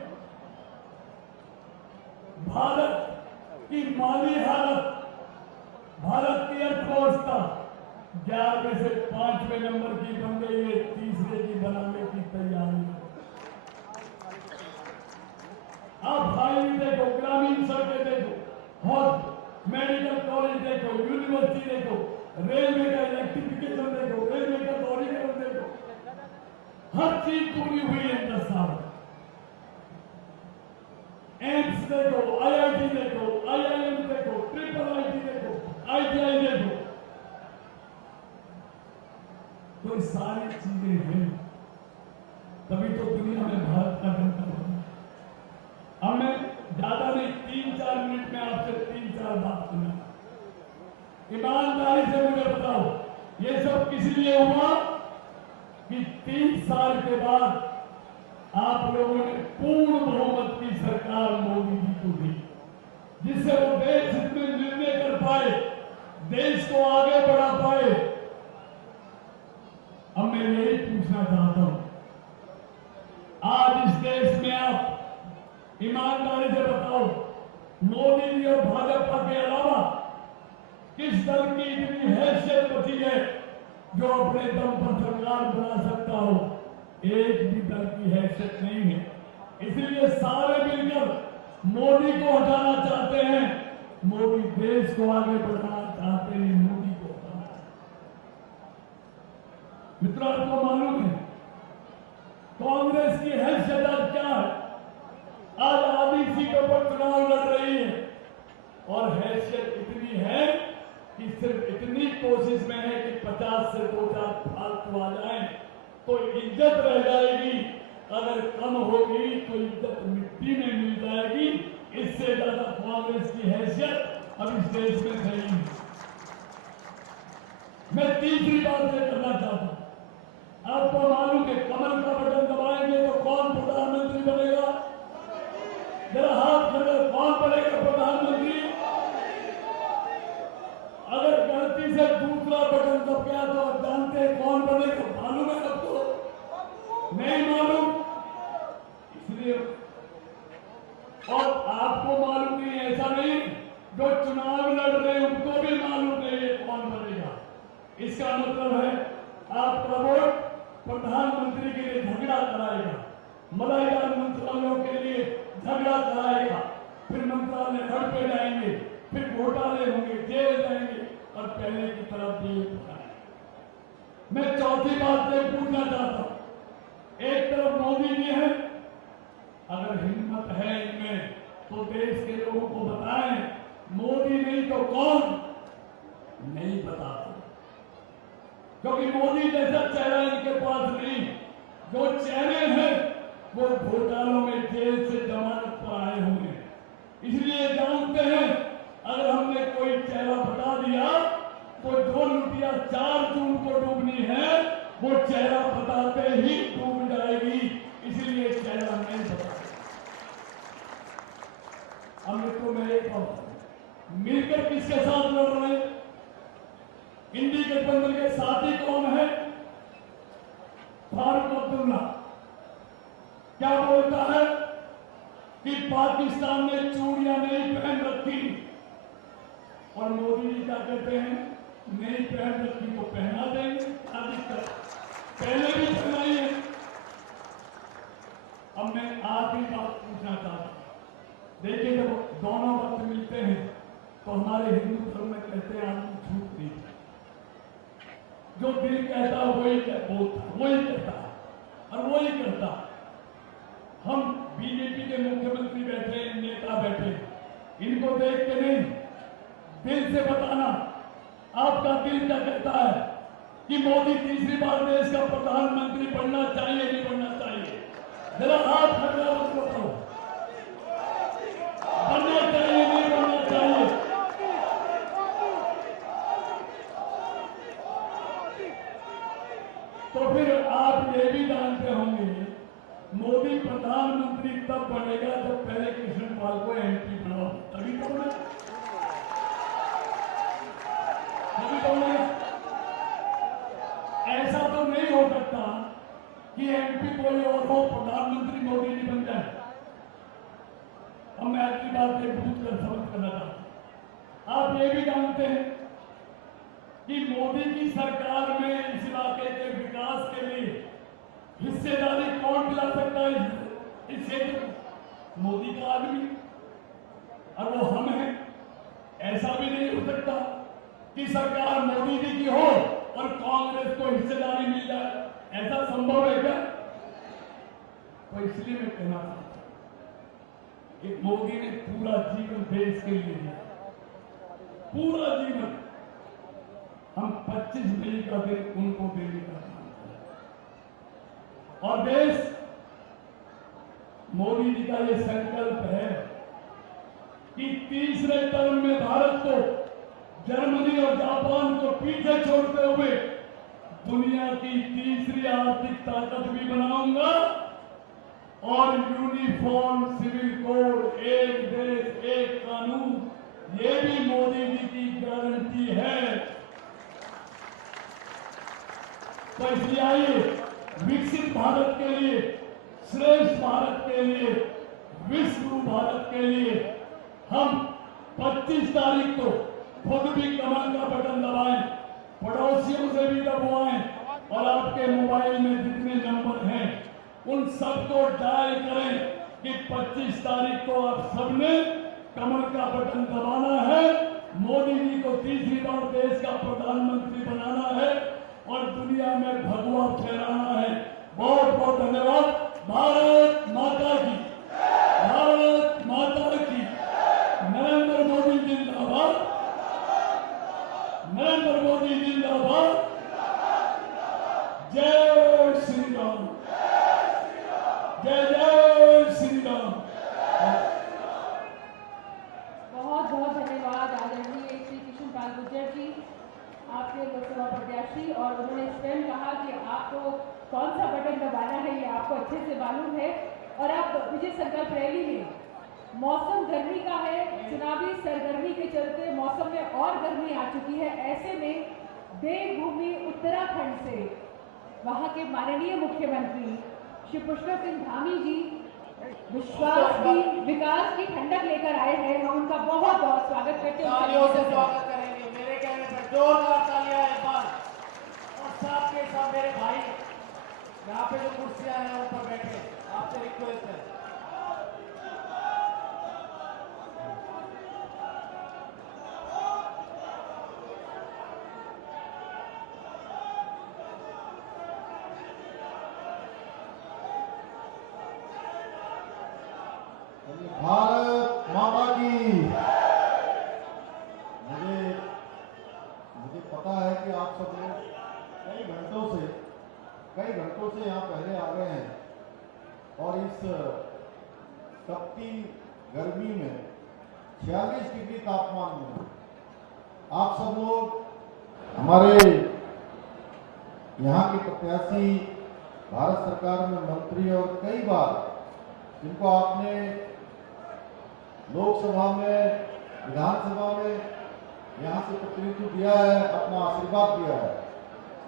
भारत की माली हालत, भारत की अर्थव्यवस्था 11वें से 5वें नंबर की बन गई है, 3रे की बनाने की तैयारी है। आप हाईवे देखो, ग्रामीण सड़कें देखो, मेडिकल कॉलेज देखो, यूनिवर्सिटी देखो, रेलवे का इलेक्ट्रिफिकेशन देखो, रेलवे का दोहरीकरण देखो, हर चीज पूरी हुई है 10 साल। तो ये सारी चीजें हैं, तभी तो दुनिया में भारत का डंका बना। अब मैं ज्यादा नहीं 3-4 मिनट में आपसे 3-4 बात सुना। ईमानदारी से मुझे बताओ, ये सब किस लिए हुआ कि 30 साल के बाद आप लोगों ने पूर्ण बहुमत की सरकार मोदी जी को दी, जिससे वो देश हित में निर्णय कर पाए, देश को आगे बढ़ा पाए। अब मैं यही पूछना चाहता हूं, आज इस देश में आप ईमानदारी से बताओ, मोदी जी और भाजपा के अलावा किस दल की इतनी हैसियत बची है जो अपने दम पर सरकार बना सकता हो? एक भी दल की हैसियत नहीं है। इसलिए सारे मिलकर मोदी को हटाना चाहते हैं। मोदी देश को आगे बढ़ाना चाहते हैं, मोदी को हटाना चाहते हैं। मित्रों, आपको मालूम है कांग्रेस की हैसियत आज क्या है? आज आधी सीटों पर चुनाव लड़ रही है और हैसियत इतनी है कि सिर्फ इतनी कोशिश में है कि 50 से 2-4 फालतू आ जाए तो इज्जत रह जाएगी, अगर कम होगी तो इज्जत मिट्टी में मिल जाएगी। इससे ज्यादा कांग्रेस की हैसियत अब इस देश में नहीं है। मैं तीसरी बात यह करना चाहता हूं, आपको मालूम है कमल का बटन दबाएंगे तो कौन प्रधानमंत्री बनेगा? जरा हाथ खड़े, कौन बनेगा प्रधानमंत्री? अगर गलती से दूसरा बटन दब गया तो आप जानते हैं कौन बनेगा? मालूम है आपको? नहीं मालूम? इसलिए और आपको मालूम नहीं, ऐसा नहीं, जो चुनाव लड़ रहे हैं उनको भी मालूम नहीं है कौन बनेगा। इसका मतलब है आपका वोट प्रधानमंत्री के लिए झगड़ा कराएगा, मलाईदार मंत्रालयों के लिए झगड़ा कराएगा, फिर मंत्रालय हड़ पे जाएंगे, फिर घोटाले होंगे, जेल जाएंगे और पहले की तरफ जेल जाएंगे। मैं चौथी बात से पूछना चाहता हूं, एक तरफ मोदी जी है, अगर हिम्मत है इनमें तो देश के लोगों को बताएं, मोदी नहीं तो कौन? नहीं बताते, क्योंकि मोदी जैसा चेहरा इनके पास नहीं। जो चेहरे हैं वो घोटालों में जेल से जमानत पर आए होंगे, इसलिए जानते हैं अगर हमने कोई चेहरा बता दिया तो जो लुटिया 4 जून को डूबनी है वो चेहरा बताते ही डूब जाएगी, इसलिए चेहरा नहीं बताते। अब मित्रों में एक बात, मिलकर किसके साथ लड़ रहे हैं? इंडी गठबंधन के साथी कौन है? फारूक अब्दुल्ला क्या बोलता है कि पाकिस्तान ने चूड़ियां नहीं पहन रखी, और मोदी जी क्या कहते हैं? नहीं पहन रखी तो पहना देंगे, पहले भी पहनाई है। अब मैं आखिरी बात पूछना चाहता हूं, देखिए जब दोनों वक्त मिलते हैं तो हमारे हिंदू धर्म में कहते हैं आदमी झूठ नहीं, जो दिल कहता वही कहता और वही करता। हम बीजेपी के मुख्यमंत्री बैठे, नेता बैठे, इनको देख के नहीं, दिल से बताना आपका दिल क्या कहता है कि मोदी तीसरी बार देश का प्रधानमंत्री बनना चाहिए, नहीं बनना चाहिए? जरा हाथ खड़ा मत बताओ, बनना चाहिए, नहीं बनना चाहिए? तो फिर आप ये भी जानते होंगे मोदी प्रधानमंत्री तब बनेगा जब पहले कृष्णपाल को एमपी बनाओ, तभी तो बने, तभी तो बने। ऐसा तो नहीं हो सकता कि एमपी कोई और हो, प्रधानमंत्री मोदी जी बन जाए। अब मैं आखिरी बात से पूछ कर समझ करना चाहता हूं, आप ये भी जानते हैं कि मोदी की सरकार में इस इलाके के विकास के लिए हिस्सेदारी कौन दिला सकता है? इस क्षेत्र को मोदी का आदमी, और वो हम हैं। ऐसा भी नहीं हो सकता कि सरकार मोदी जी की हो और कांग्रेस को हिस्सेदारी मिल जाए, ऐसा संभव है क्या? तो इसलिए मैं कहना चाहता हूं कि मोदी ने पूरा जीवन देश के लिए दिया, पूरा जीवन। हम 25 मई का दिन उनको देने का और देश मोदी जी का ये संकल्प है कि तीसरे टर्म में भारत को जर्मनी और जापान को पीछे छोड़ते हुए दुनिया की तीसरी आर्थिक ताकत भी बनाऊंगा और यूनिफॉर्म सिविल कोड, एक देश एक कानून, ये भी मोदी जी की गारंटी है। तो इसलिए आइए विकसित भारत के लिए, श्रेष्ठ भारत के लिए, विश्व भारत के लिए हम 25 तारीख को खुद भी कमल का बटन दबाएं, पड़ोसियों से भी दबवाएं और आपके मोबाइल में जितने नंबर हैं उन सबको डायल करें कि 25 तारीख को आप सबने कमल का बटन दबाना है, मोदी जी को तीसरी बार देश का प्रधानमंत्री बनाना है और दुनिया में भगवा फहराना है। बहुत बहुत धन्यवाद। भारत माता की, भारत माता की। नरेंद्र मोदी जिंदाबाद, नरेंद्र मोदी जिंदाबाद। जय श्री राम, जय जय श्री राम। बहुत बहुत धन्यवाद आदरणीय श्री कृष्णपाल गुर्जर जी, आपके लोकसभा प्रत्याशी। और उन्होंने स्वयं कहा कि आपको कौन सा बटन दबाना है ये आपको अच्छे से मालूम है। और अब विजय संकल्प रैली में मौसम गर्मी का है, चुनावी सरगर्मी के चलते मौसम में और गर्मी आ चुकी है। ऐसे में देवभूमि उत्तराखंड से वहां के माननीय मुख्यमंत्री श्री पुष्कर सिंह धामी जी विश्वास की, विकास की ठंडक लेकर आए हैं। हम उनका बहुत बहुत स्वागत करते हैं। तालियों से स्वागत करेंगे। मेरे कहने पर जोरदार तालियां एक बार। और साथ के साथ मेरे भाई यहाँ पे जो कुर्सियां हैं उन पर बैठे, आपसे रिक्वेस्ट है। भारत माता की। मुझे पता है कि आप सब लोग कई घंटों से यहाँ पहले आ गए हैं और इस तपती गर्मी में 46 डिग्री तापमान में आप सब लोग हमारे यहाँ के प्रत्याशी, भारत सरकार में मंत्री और कई बार जिनको आपने लोकसभा में, विधानसभा में यहाँ से प्रतिनिधित्व दिया है, अपना आशीर्वाद दिया है,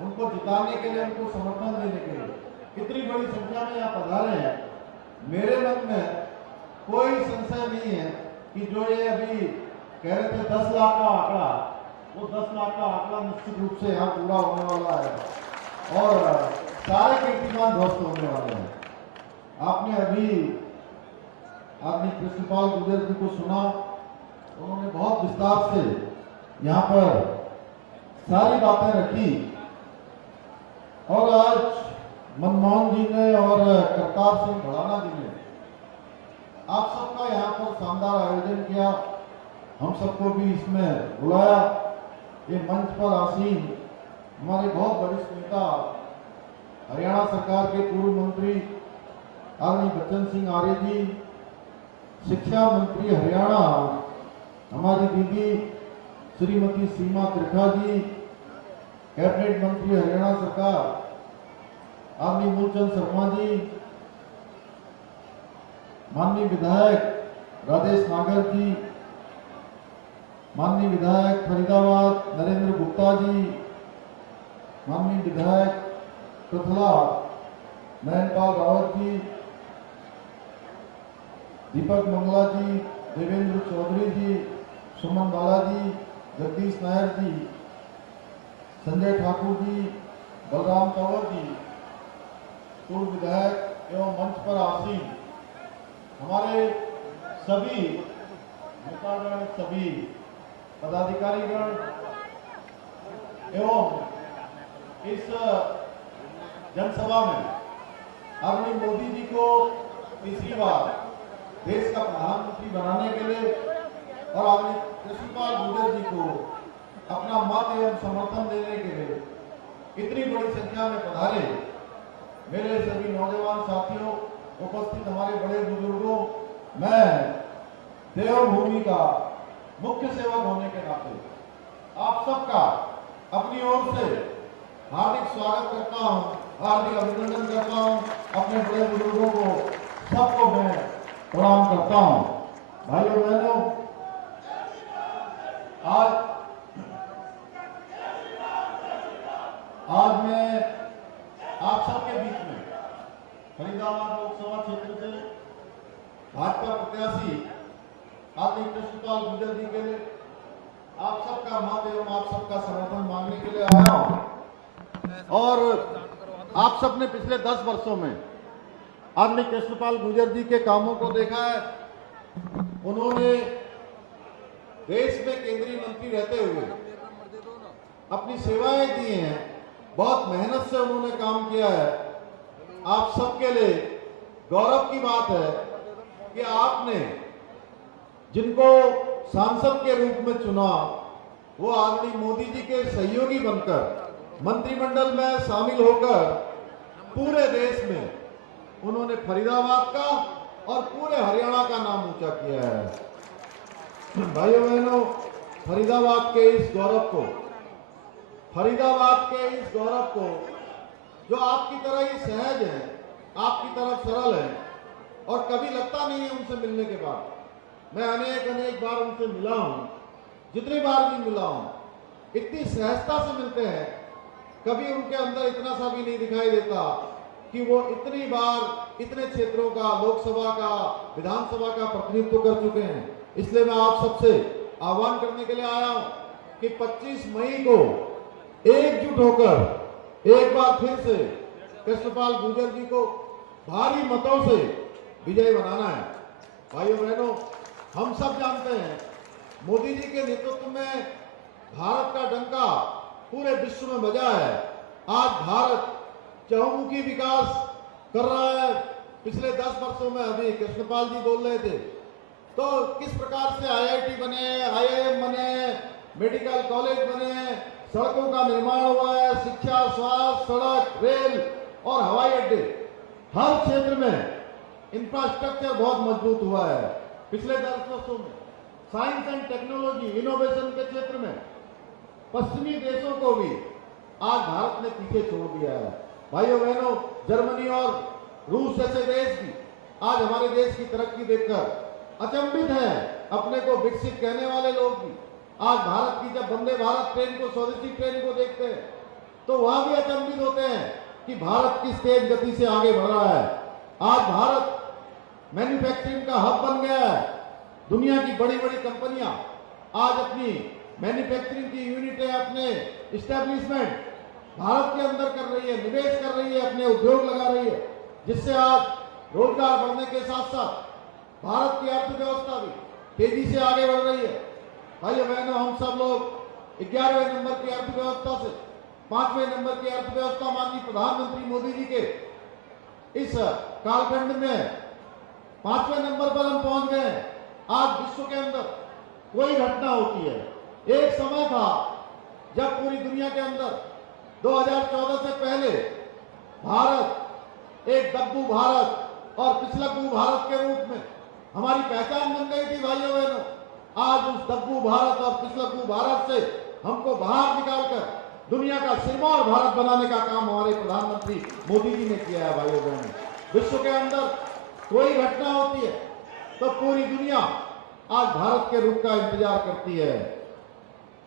उनको जिताने के लिए, उनको समर्थन देने के लिए इतनी बड़ी संख्या में यहाँ पधारे हैं। मेरे मन में कोई संशय नहीं है कि जो ये अभी कह रहे थे 10 लाख का आंकड़ा, वो 10 लाख का आंकड़ा निश्चित रूप से यहाँ पूरा होने वाला है और सारे कीर्तिमान ध्वस्त होने वाले हैं। आपने अभी आदमी कृष्णपाल गुर्जर जी को सुना, उन्होंने बहुत विस्तार से यहाँ पर सारी बातें रखी और आज मनमोहन जी ने और करतार सिंह भड़ाना जी ने आप सबका यहाँ पर शानदार आयोजन किया, हम सबको भी इसमें बुलाया। ये मंच पर आसीन हमारे बहुत वरिष्ठ नेता, हरियाणा सरकार के पूर्व मंत्री आदरणीय बच्चन सिंह आर्य जी, शिक्षा मंत्री हरियाणा हमारी दीदी श्रीमती सीमा त्रिखा जी, कैबिनेट मंत्री हरियाणा सरकार आदरणीय मूलचंद शर्मा जी, माननीय विधायक राजेश नागर जी, माननीय विधायक फरीदाबाद नरेंद्र गुप्ता जी, माननीय विधायक पृथला नयनपाल रावत जी, दीपक मंगला जी, देवेंद्र चौधरी जी, सुमन बालाजी, जगदीश नायर जी, संजय ठाकुर जी, बलराम कंवर जी, पूर्व विधायक एवं मंच पर आसीन हमारे सभी नेतागण, सभी पदाधिकारीगण एवं इस जनसभा में आदरणीय मोदी जी को तीसरी बार देश का प्रधानमंत्री बनाने के लिए और आदरणीय कृष्णपाल गुर्जर जी को अपना मत एवं समर्थन देने के लिए इतनी बड़ी संख्या में पधारे, मेरे सभी नौजवान साथियों, उपस्थित हमारे बड़े बुजुर्गों, मैं देवभूमि का मुख्य सेवक होने के नाते आप सबका अपनी ओर से हार्दिक स्वागत करता हूं, हार्दिक अभिनंदन करता हूं। अपने बड़े बुजुर्गों को सबको मैं प्रणाम करता हूं। भाइयों बहनों, आज मैं आप सबके बीच में फरीदाबाद लोकसभा क्षेत्र से भाजपा प्रत्याशी आदरणीय कृष्णपाल गुर्जर जी के लिए आप सबका मत एवं आप सबका समर्थन मांगने के लिए आया हूं। और आप सबने पिछले 10 वर्षों में आदरणीय कृष्णपाल गुर्जर जी के कामों को देखा है। उन्होंने देश में केंद्रीय मंत्री रहते हुए अपनी सेवाएं दी हैं, बहुत मेहनत से उन्होंने काम किया है। आप सबके लिए गौरव की बात है कि आपने जिनको सांसद के रूप में चुना, वो आदरणीय मोदी जी के सहयोगी बनकर मंत्रिमंडल में शामिल होकर पूरे देश में उन्होंने फरीदाबाद का और पूरे हरियाणा का नाम ऊंचा किया है। भाइयों बहनों, फरीदाबाद के इस गौरव को जो आपकी तरह ही सहज है, आपकी तरह सरल है और कभी लगता नहीं है उनसे मिलने के बाद। मैं अनेक बार उनसे मिला हूं, जितनी बार भी मिला हूं, इतनी सहजता से मिलते हैं। कभी उनके अंदर इतना सा भी नहीं दिखाई देता कि वो इतनी बार इतने क्षेत्रों का, लोकसभा का, विधानसभा का प्रतिनिधित्व कर चुके हैं। इसलिए मैं आप सबसे आह्वान करने के लिए आया हूं कि 25 मई को एकजुट होकर एक बार फिर से कृष्णपाल गुर्जर जी को भारी मतों से विजयी बनाना है। भाइयों बहनों, हम सब जानते हैं मोदी जी के नेतृत्व में भारत का डंका पूरे विश्व में बजा है। आज भारत चहुमुखी विकास कर रहा है। पिछले 10 वर्षों में अभी कृष्णपाल जी बोल रहे थे, तो किस प्रकार से IIT बने, IIM बने, मेडिकल कॉलेज बने, सड़कों का निर्माण हुआ है, शिक्षा, स्वास्थ्य, सड़क, रेल और हवाई अड्डे, हर क्षेत्र में इंफ्रास्ट्रक्चर बहुत मजबूत हुआ है। पिछले 10 वर्षों में साइंस एंड टेक्नोलॉजी, इनोवेशन के क्षेत्र में पश्चिमी देशों को भी आज भारत ने पीछे छोड़ दिया है। भाइयों बहनों, जर्मनी और रूस जैसे देश भी आज हमारे देश की तरक्की देखकर अचंभित हैं। अपने को विकसित कहने वाले लोग भी आज भारत की जब वंदे भारत ट्रेन को, स्वदेशी ट्रेन को देखते हैं तो वहां भी अचंभित होते हैं कि भारत किस तेज गति से आगे बढ़ रहा है। आज भारत मैन्युफैक्चरिंग का हब बन गया है। दुनिया की बड़ी बड़ी कंपनियां आज अपनी मैन्युफैक्चरिंग की यूनिटें, अपने इस्टेब्लिशमेंट भारत के अंदर कर रही है, निवेश कर रही है, अपने उद्योग लगा रही है, जिससे आज रोजगार बढ़ने के साथ साथ भारत की अर्थव्यवस्था भी तेजी से आगे बढ़ रही है। भाइयों बहनों, हम सब लोग 11वें नंबर की अर्थव्यवस्था से 5वें नंबर की अर्थव्यवस्था माननीय प्रधानमंत्री मोदी जी के इस कालखंड में 5वें नंबर पर हम पहुंच गए। आज विश्व के अंदर कोई घटना होती है, एक समय था जब पूरी दुनिया के अंदर 2014 से पहले भारत एक दब्बू भारत और पिछलकू भारत के रूप में हमारी पहचान बन गई थी। भाइयों बहनों, आज उस दब्बू भारत और पिछलकू भारत से हमको बाहर निकालकर दुनिया का सिरमौर भारत बनाने का काम हमारे प्रधानमंत्री मोदी जी ने किया है। भाइयों बहनों, विश्व के अंदर कोई घटना होती है तो पूरी दुनिया आज भारत के रुख का इंतजार करती है।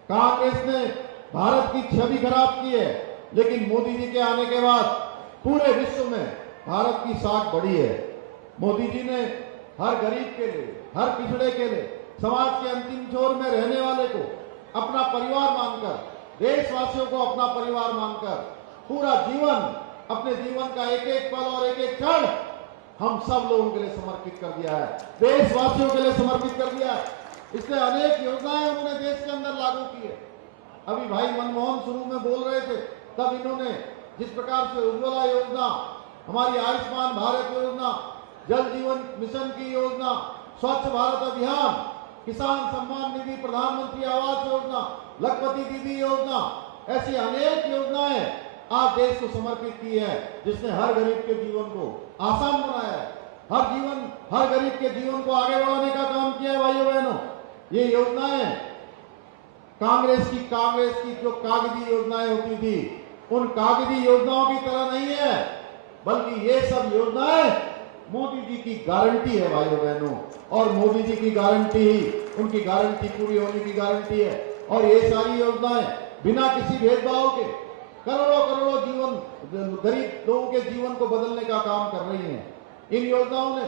कांग्रेस ने भारत की छवि खराब की है, लेकिन मोदी जी के आने के बाद पूरे विश्व में भारत की साख बढ़ी है। मोदी जी ने हर गरीब के लिए, हर पिछड़े के लिए, समाज के अंतिम छोर में रहने वाले को अपना परिवार मानकर, देशवासियों को अपना परिवार मानकर पूरा जीवन, अपने जीवन का एक एक पल और एक एक क्षण हम सब लोगों के लिए समर्पित कर दिया है, देशवासियों के लिए समर्पित कर दिया है। इसलिए अनेक योजनाएं उन्होंने देश के अंदर लागू की है। अभी भाई मनमोहन शुरू में बोल रहे थे, तब इन्होंने जिस प्रकार से उज्ज्वला योजना, हमारी आयुष्मान भारत योजना, जल जीवन मिशन की योजना, स्वच्छ भारत अभियान, किसान सम्मान निधि, प्रधानमंत्री आवास योजना, लखपति दीदी योजना, ऐसी अनेक योजनाएं आज देश को समर्पित की है, जिसने हर गरीब के जीवन को आसान बनाया है, हर गरीब के जीवन को आगे बढ़ाने का काम किया है। भाइयों बहनों, ये योजनाएं कांग्रेस की जो कागजी योजनाएं होती थी, उन कागजी योजनाओं की तरह नहीं है, बल्कि ये सब योजनाएं मोदी जी की गारंटी है भाइयों बहनों। और मोदी जी की गारंटी ही उनकी गारंटी पूरी होने की गारंटी है। और ये सारी योजनाएं बिना किसी भेदभाव के करोड़ों जीवन, गरीब लोगों के जीवन को बदलने का काम कर रही हैं। इन योजनाओं ने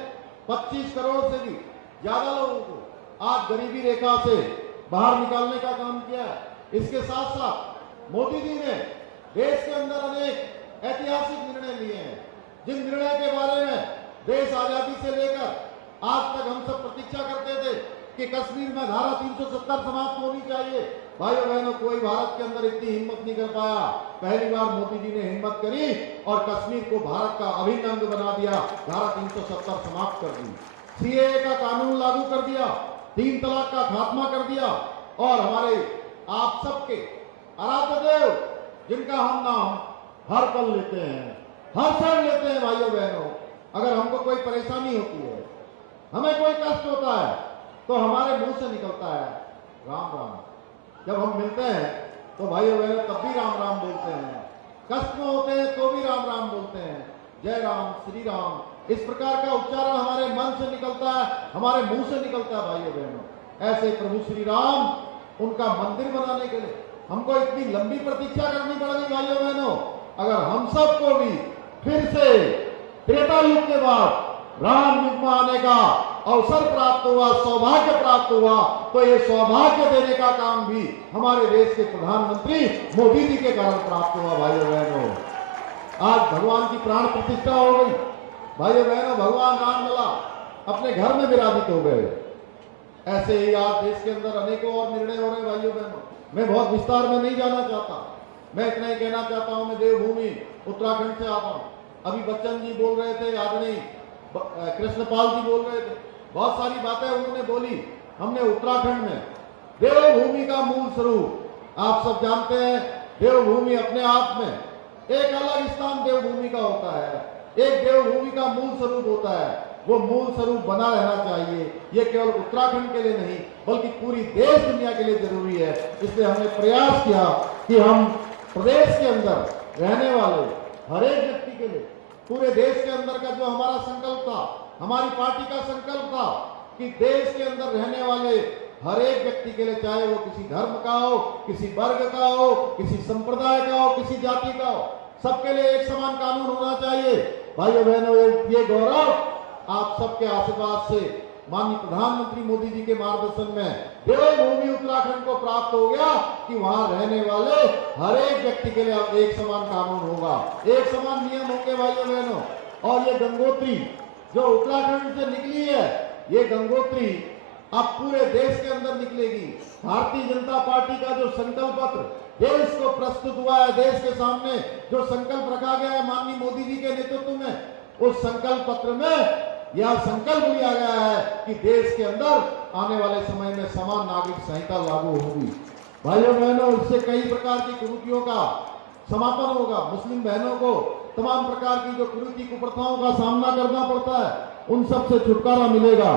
25 करोड़ से भी ज्यादा लोगों को आज गरीबी रेखा से बाहर निकालने का काम किया है। इसके साथ साथ मोदी जी ने देश के अंदर अनेक ऐतिहासिक निर्णय लिए हैं, जिन निर्णय के बारे में देश आजादी से लेकर आज तक हम सब प्रतीक्षा करते थे कि कश्मीर में धारा 370 समाप्त होनी चाहिए। भाइयों बहनों, कोई भारत के अंदर इतनी हिम्मत नहीं कर पाया। पहली बार मोदी जी ने हिम्मत करी और कश्मीर को भारत का अभिन्न अंग बना दिया, धारा 370 समाप्त कर दी, सीएए का कानून लागू कर दिया, 3 तलाक का खात्मा कर दिया। और हमारे आप सबके आराध्य देव, जिनका हम नाम हर पल लेते हैं, हर क्षण लेते हैं भाइयों बहनों, अगर हमको कोई परेशानी होती है, हमें कोई कष्ट होता है, तो हमारे मुंह से निकलता है राम राम। जब हम मिलते हैं तो भाइयों बहनों तब भी राम राम बोलते हैं, कष्ट में होते हैं तो भी राम राम बोलते हैं, जय राम श्री राम, इस प्रकार का उच्चारण हमारे मन से निकलता है, हमारे मुंह से निकलता है भाइयों बहनों। ऐसे प्रभु श्री राम, उनका मंदिर बनाने के लिए हमको इतनी लंबी प्रतीक्षा करनी पड़ गई भाइयों बहनों। अगर हम सबको भी फिर से त्रेता युग के बाद राम युग में आने का अवसर प्राप्त हुआ, सौभाग्य प्राप्त हुआ, तो ये सौभाग्य देने का काम भी हमारे देश के प्रधानमंत्री मोदी जी के कारण प्राप्त हुआ भाइयों बहनों। आज भगवान की प्राण प्रतिष्ठा हो गई भाइयों बहनों, भगवान रामलला अपने घर में विराजित हो गए। ऐसे ही आज देश के अंदर अनेकों और निर्णय हो रहे भाइयों बहनों। मैं बहुत विस्तार में नहीं जाना चाहता, मैं इतना ही कहना चाहता हूं, मैं देवभूमि उत्तराखंड से आता हूं। अभी बच्चन जी बोल रहे थे, आदरणीय कृष्णपाल जी बोल रहे थे, बहुत सारी बातें उन्होंने बोली। हमने उत्तराखंड में देवभूमि का मूल स्वरूप आप सब जानते हैं। देवभूमि अपने आप में एक अलग स्थान देवभूमि का होता है, एक देवभूमि का मूल स्वरूप होता है, वो मूल स्वरूप बना रहना चाहिए। ये केवल उत्तराखंड के लिए नहीं बल्कि पूरी देश दुनिया के लिए जरूरी है। इसलिए हमने प्रयास किया कि हम प्रदेश के अंदर रहने वाले हर एक व्यक्ति के लिए, पूरे देश के अंदर का जो हमारा संकल्प था, हमारी पार्टी का संकल्प था कि देश के अंदर रहने वाले हर एक व्यक्ति के लिए, चाहे वो किसी धर्म का हो, किसी वर्ग का हो, किसी संप्रदाय का हो, किसी जाति का हो, सबके लिए एक समान कानून होना चाहिए। भाइयों बहनों, ये गौरव आप सबके आशीर्वाद से माननीय प्रधानमंत्री मोदी जी के मार्गदर्शन में देवभूमि उत्तराखंड को प्राप्त हो गया कि वहां रहने वाले हर एक व्यक्ति के लिए अब एक समान कानून होगा, एक समान नियम होंगे भाइयों बहनों। और ये गंगोत्री जो उत्तराखंड से निकली है, ये गंगोत्री अब पूरे देश के अंदर निकलेगी। भारतीय जनता पार्टी का जो संकल्प पत्र देश को प्रस्तुत हुआ है, देश के सामने जो संकल्प रखा गया है माननीय मोदी जी के नेतृत्व में, उस संकल्प पत्र में यह संकल्प लिया गया है कि देश के अंदर आने वाले समय में समान नागरिक संहिता लागू होगी। भाइयों बहनों, इससे कई प्रकार की कुरीतियों का समापन होगा। मुस्लिम बहनों को तमाम प्रकार की जो कुरीति कुप्रथाओं का सामना करना पड़ता है, उन सब से छुटकारा मिलेगा।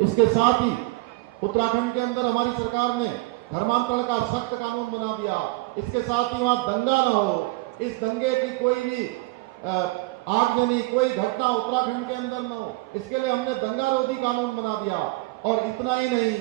इसके साथ ही उत्तराखंड के अंदर हमारी सरकार ने धर्मांतरण का सख्त कानून बना दिया। इसके साथ ही वहां दंगा न हो, इस दंगे की कोई भी आगजनी, कोई घटना उत्तराखंड के अंदर न हो, इसके लिए हमने दंगा रोधी कानून बना दिया। और इतना ही नहीं,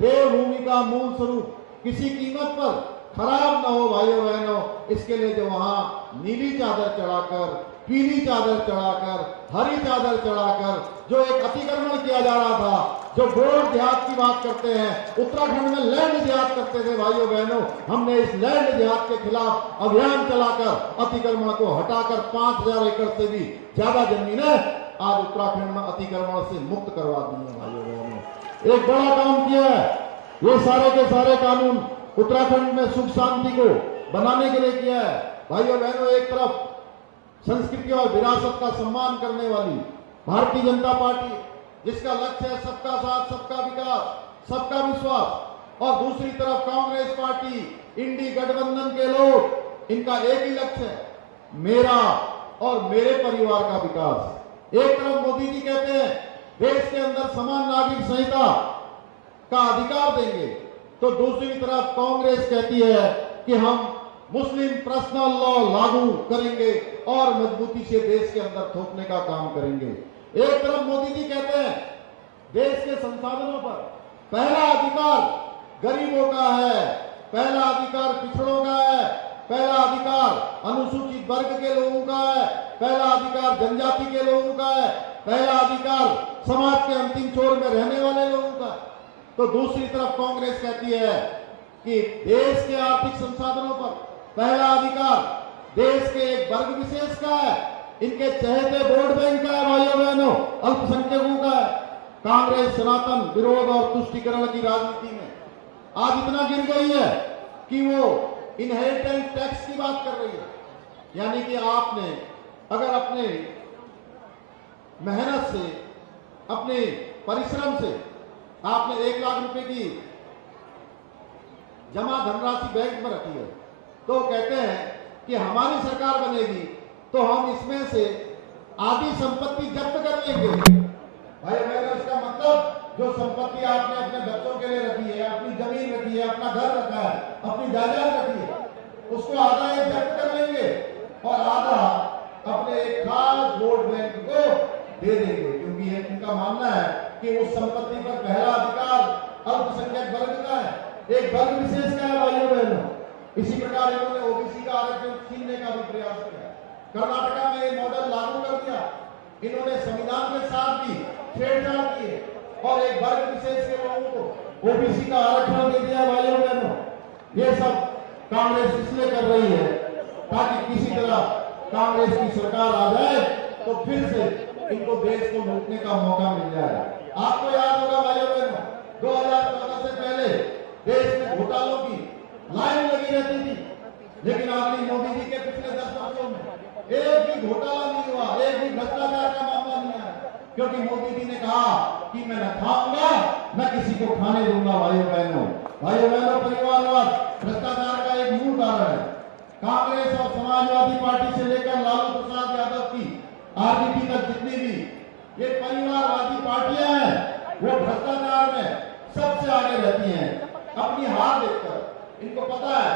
देवभूमि का मूल स्वरूप किसी कीमत पर खराब न हो भाइयों बहनों, इसके लिए जो वहां नीली चादर चढ़ाकर, पीली चादर चढ़ाकर, हरी चादर चढ़ाकर जो एक अतिक्रमण किया जा रहा था, जो गोल्ड देहात की बात करते हैं, उत्तराखंड में लैंड देहात करते थे भाइयों बहनों, हमने इस लैंड देहात के खिलाफ अभियान चलाकर अतिक्रमण को हटाकर 5000 एकड़ से भी ज्यादा जमीनें आज उत्तराखंड में अतिक्रमण से मुक्त करवा दी है भाइयों बहनों। एक बड़ा काम किया है। ये सारे के सारे कानून उत्तराखंड में सुख शांति को बनाने के लिए किया है भाइयों बहनों। एक तरफ संस्कृति और विरासत का सम्मान करने वाली भारतीय जनता पार्टी, जिसका लक्ष्य है सबका साथ, सबका विकास, सबका विश्वास, और दूसरी तरफ कांग्रेस पार्टी, इंडी गठबंधन के लोग, इनका एक ही लक्ष्य है मेरा और मेरे परिवार का विकास। एक तरफ मोदी जी कहते हैं देश के अंदर समान नागरिक संहिता का अधिकार देंगे, तो दूसरी तरफ कांग्रेस कहती है कि हम मुस्लिम पर्सनल लॉ लागू करेंगे और मजबूती से देश के अंदर थोपने का काम करेंगे। एक तरफ मोदी जी कहते हैं देश के संसाधनों पर पहला अधिकार गरीबों का है, पहला अधिकार पिछड़ों का है, पहला अधिकार अनुसूचित वर्ग के लोगों का है, पहला अधिकार जनजाति के लोगों का है, पहला अधिकार समाज के अंतिम छोर में रहने वाले लोगों का। तो दूसरी तरफ कांग्रेस कहती है कि देश के आर्थिक संसाधनों पर पहला अधिकार देश के एक वर्ग विशेष का है, इनके चहेते वोट बैंक का है, भाइयों बहनों, अल्पसंख्यकों का है। कांग्रेस सनातन विरोध और तुष्टीकरण की राजनीति में आज इतना गिर गई है कि वो इनहेरिटेंस टैक्स की बात कर रही है। यानी कि आपने अगर अपने मेहनत से, अपने परिश्रम से आपने 1 लाख रुपए की जमा धनराशि बैंक में रखी है, तो कहते हैं कि हमारी सरकार बनेगी तो हम इसमें से आधी संपत्ति जब्त कर लेंगे। भाई मैंने उसका मतलब जो संपत्ति आपने अपने बच्चों के लिए रखी है, अपनी जमीन रखी है, अपना घर रखा है, अपनी जायदाद रखी है, उसको आधा एक जब्त कर लेंगे और आधा अपने एक खास वोट बैंक को दे देंगे, क्योंकि ये इनका मानना है कि उस संपत्ति पर पहला अधिकार अल्पसंख्यक वर्ग का है, एक वर्ग विशेष का है, भाइयों बहनों। इसी प्रकार इन्होंने ओबीसी का आरक्षण छीनने का भी प्रयास किया। कर्नाटका में ये मॉडल लागू कर दिया। इन्होंने संविधान के साथ भी छेड़छाड़ की है और एक वर्ग विशेष के लोगों को ओबीसी का आरक्षण दे दिया। भाइयों बहनों, ये सब कांग्रेस इसलिए कर रही है ताकि किसी तरह कांग्रेस की सरकार आ जाए तो फिर से इनको देश को लूटने का मौका मिल जाए। आपको याद होगा भाइयों बहनों, 2014 से पहले देश में घोटालों की लाइन लगी रहती थी, लेकिन आदमी मोदी जी के पिछले 10 वर्षों में एक भी घोटाला नहीं हुआ, एक भी भ्रष्टाचार का मामला नहीं आया, क्योंकि मोदी जी ने कहा कि मैं न खाऊंगा न किसी को खाने दूंगा। भाइयों बहनों, परिवारवाद भ्रष्टाचार का एक मूल कारण है। कांग्रेस और समाजवादी पार्टी से लेकर लालू प्रसाद यादव की आरजेडी तक जितनी भी ये परिवारवादी पार्टियां हैं, वो भ्रष्टाचार में सबसे आगे रहती हैं। अपनी हार देखकर इनको पता है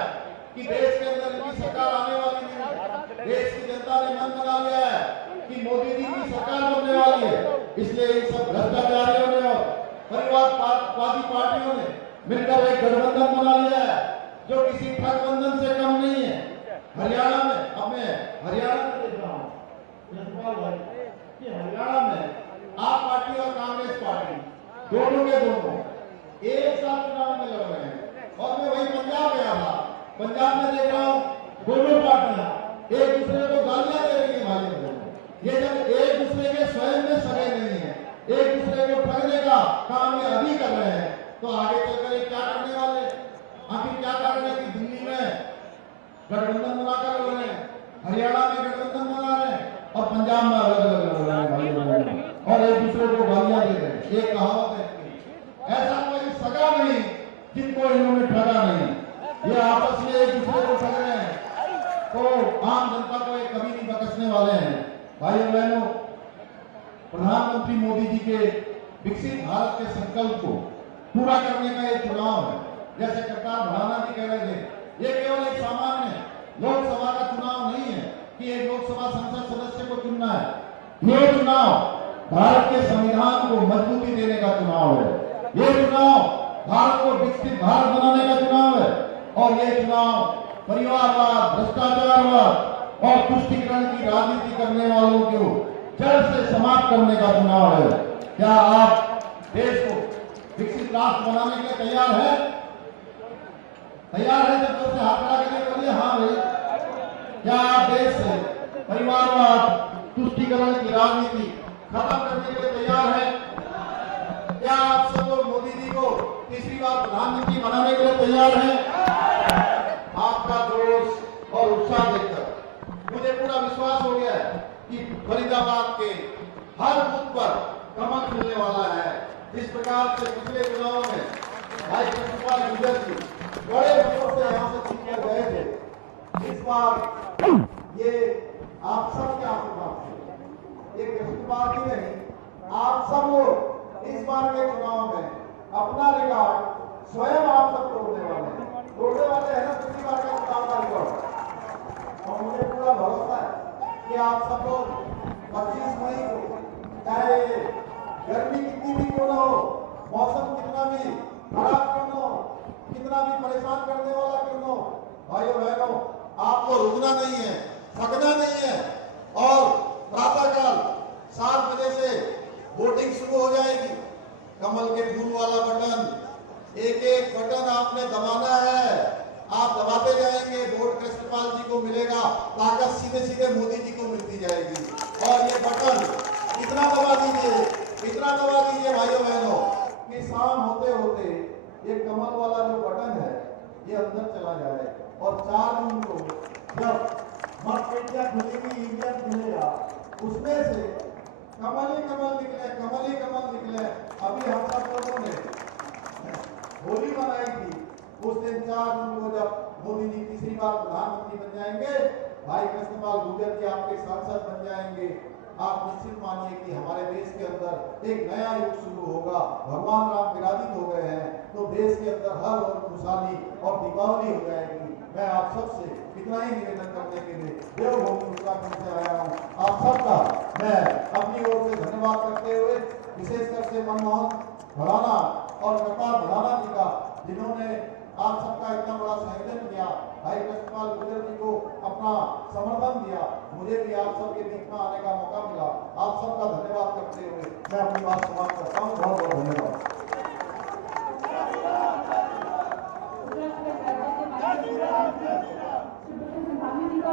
कि देश के अंदर इनकी सरकार आने वाली नहीं है। देश की जनता ने मन बना लिया है कि मोदी जी की सरकार बनने वाली है, इसलिए इन सब भ्रष्टाचारियों ने और परिवारवादी पार्टियों ने मिलकर एक गठबंधन बना लिया है जो किसी ठगबंधन से कम नहीं है। हरियाणा में, अब मैं हरियाणा में देख रहा हूँ कि हरियाणा में आप पार्टी और कांग्रेस पार्टी दोनों के दोनों एक साथ चुनाव में लड़ रहे हैं। और मैं वही पंजाब गया था, पंजाब में देख रहा हूँ दोनों पार्टियां एक दूसरे को गालियां दे रही है। भाइयों, ये जब एक दूसरे के स्वयं में सगे नहीं है, एक दूसरे को ठगने का काम ये अभी कर रहे हैं, तो आगे चलकर ये क्या करने वाले? आखिर क्या कारण है कि दिल्ली में गठबंधन बनाकर लड़ रहे हैं, हरियाणा में गठबंधन बना रहे हैं और पंजाब में अलग अलग लड़ रहे हैं भाई, और एक दूसरे को गालियां दे रहे हैं। एक कहावत है, ऐसा कोई सगा नहीं जिनको इन्होंने ठगा नहीं। ये आपस में एक दूसरे को ठग रहे हैं, तो आम जनता को ये कभी नहीं बख्शने वाले हैं। भाइयों बहनों, प्रधानमंत्री मोदी जी के विकसित भारत के संकल्प को पूरा करने का ये चुनाव है। जैसे कप्तान भराना जी कह रहे थे, ये केवल एक सामान्य लोकसभा का चुनाव नहीं है कि एक लोकसभा संसद सदस्य को चुनना है। ये चुनाव भारत के संविधान को मजबूती देने का चुनाव है। ये चुनाव भारत को विकसित भारत बनाने का चुनाव है। और ये चुनाव परिवारवाद, भ्रष्टाचारवाद और तुष्टीकरण की राजनीति करने वालों को जड़ से समाप्त करने का चुनाव है। क्या आप देश को विकसित राष्ट्र बनाने के लिए तैयार है? तैयार है? जब तो से हाथ खड़ा करके बोलिए हाँ भाई। क्या आप देश से परिवारवाद, तुष्टीकरण की राजनीति खत्म करने के लिए तैयार है? क्या आप सब लोग मोदी जी को तीसरी बार प्रधानमंत्री बनाने के लिए तैयार हैं? आपका जोश और उत्साह देखकर मुझे पूरा विश्वास हो गया है कि फरीदाबाद के हर बूथ पर कमल मिलने वाला है। जिस प्रकार से पिछले चुनाव में भाई कृष्णपाल गुर्जर जी बड़े मतों से यहाँ से जीत कर गए थे, इस बार ये आप सबके आशीर्वाद से, एक कृष्णपाल जी नहीं, आप सब लोग इस बार के चुनाव में अपना रिकॉर्ड स्वयं आप सब तोड़ने वाले हैं, तोड़ने वाले हैं ना पिछली बार का चुनाव का रिकॉर्ड। और मुझे पूरा भरोसा है कि आप सब लोग 25 मई को, चाहे गर्मी कितनी भी क्यों ना हो, मौसम कितना भी खराब क्यों ना हो, कितना भी परेशान करने वाला क्यों ना हो, भाइयों बहनों, आपको रुकना नहीं है, थकना नहीं है। और प्रातःकाल 7 बजे से वोटिंग शुरू हो जाएगी। कमल के फूल वाला बटन, एक एक बटन आपने दबाना है, आप दबाते जाएंगे, वोट कृष्णपाल जी को मिलेगा, ताकत सीधे सीधे मोदी जी को मिलती जाएगी। और ये बटन इतना दबा दीजिए, इतना दबा दीजिए भाइयों बहनों, कि शाम होते होते ये कमल वाला जो बटन है ये अंदर चला जाए। और 4 जून को जब मतपेटियां खुलेगी, ईवीएम खुलेगा, उसमें से कमल ही कमल निकले, कमल ही कमल निकले। अभी हम सब लोगों ने होली मनाई थी, उस दिन 4 जून को जब मोदी जी तीसरी बार प्रधानमंत्री बन जाएंगे, भाई कृष्णपाल गुर्जर जी आपके सांसद बन जाएंगे, आप निश्चित मानिए कि हमारे देश के अंदर एक नया युग शुरू होगा। भगवान राम विराजित हो गए हैं, तो देश के अंदर हर और खुशहाली और दीपावली हो जाएगी। मैं आप सबसे इतना ही निवेदन करने के लिए देवभूमि उत्तराखंड से आया हूँ। आप सबका मैं अपनी ओर से धन्यवाद करते हुए, विशेषकर से मनमोहन भड़ाना और कपाल भड़ाना जी का, जिन्होंने आप सबका इतना बड़ा संयोजन किया, भाई कृष्णपाल गुर्जर जी को अपना समर्थन दिया, मुझे भी आप सबके बीच में आने का मौका मिला। आप सबका धन्यवाद करते हुए मैं अपनी बात समाप्त करता हूँ। बहुत बहुत धन्यवाद।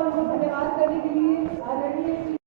धन्यवाद करने के लिए आदरणीय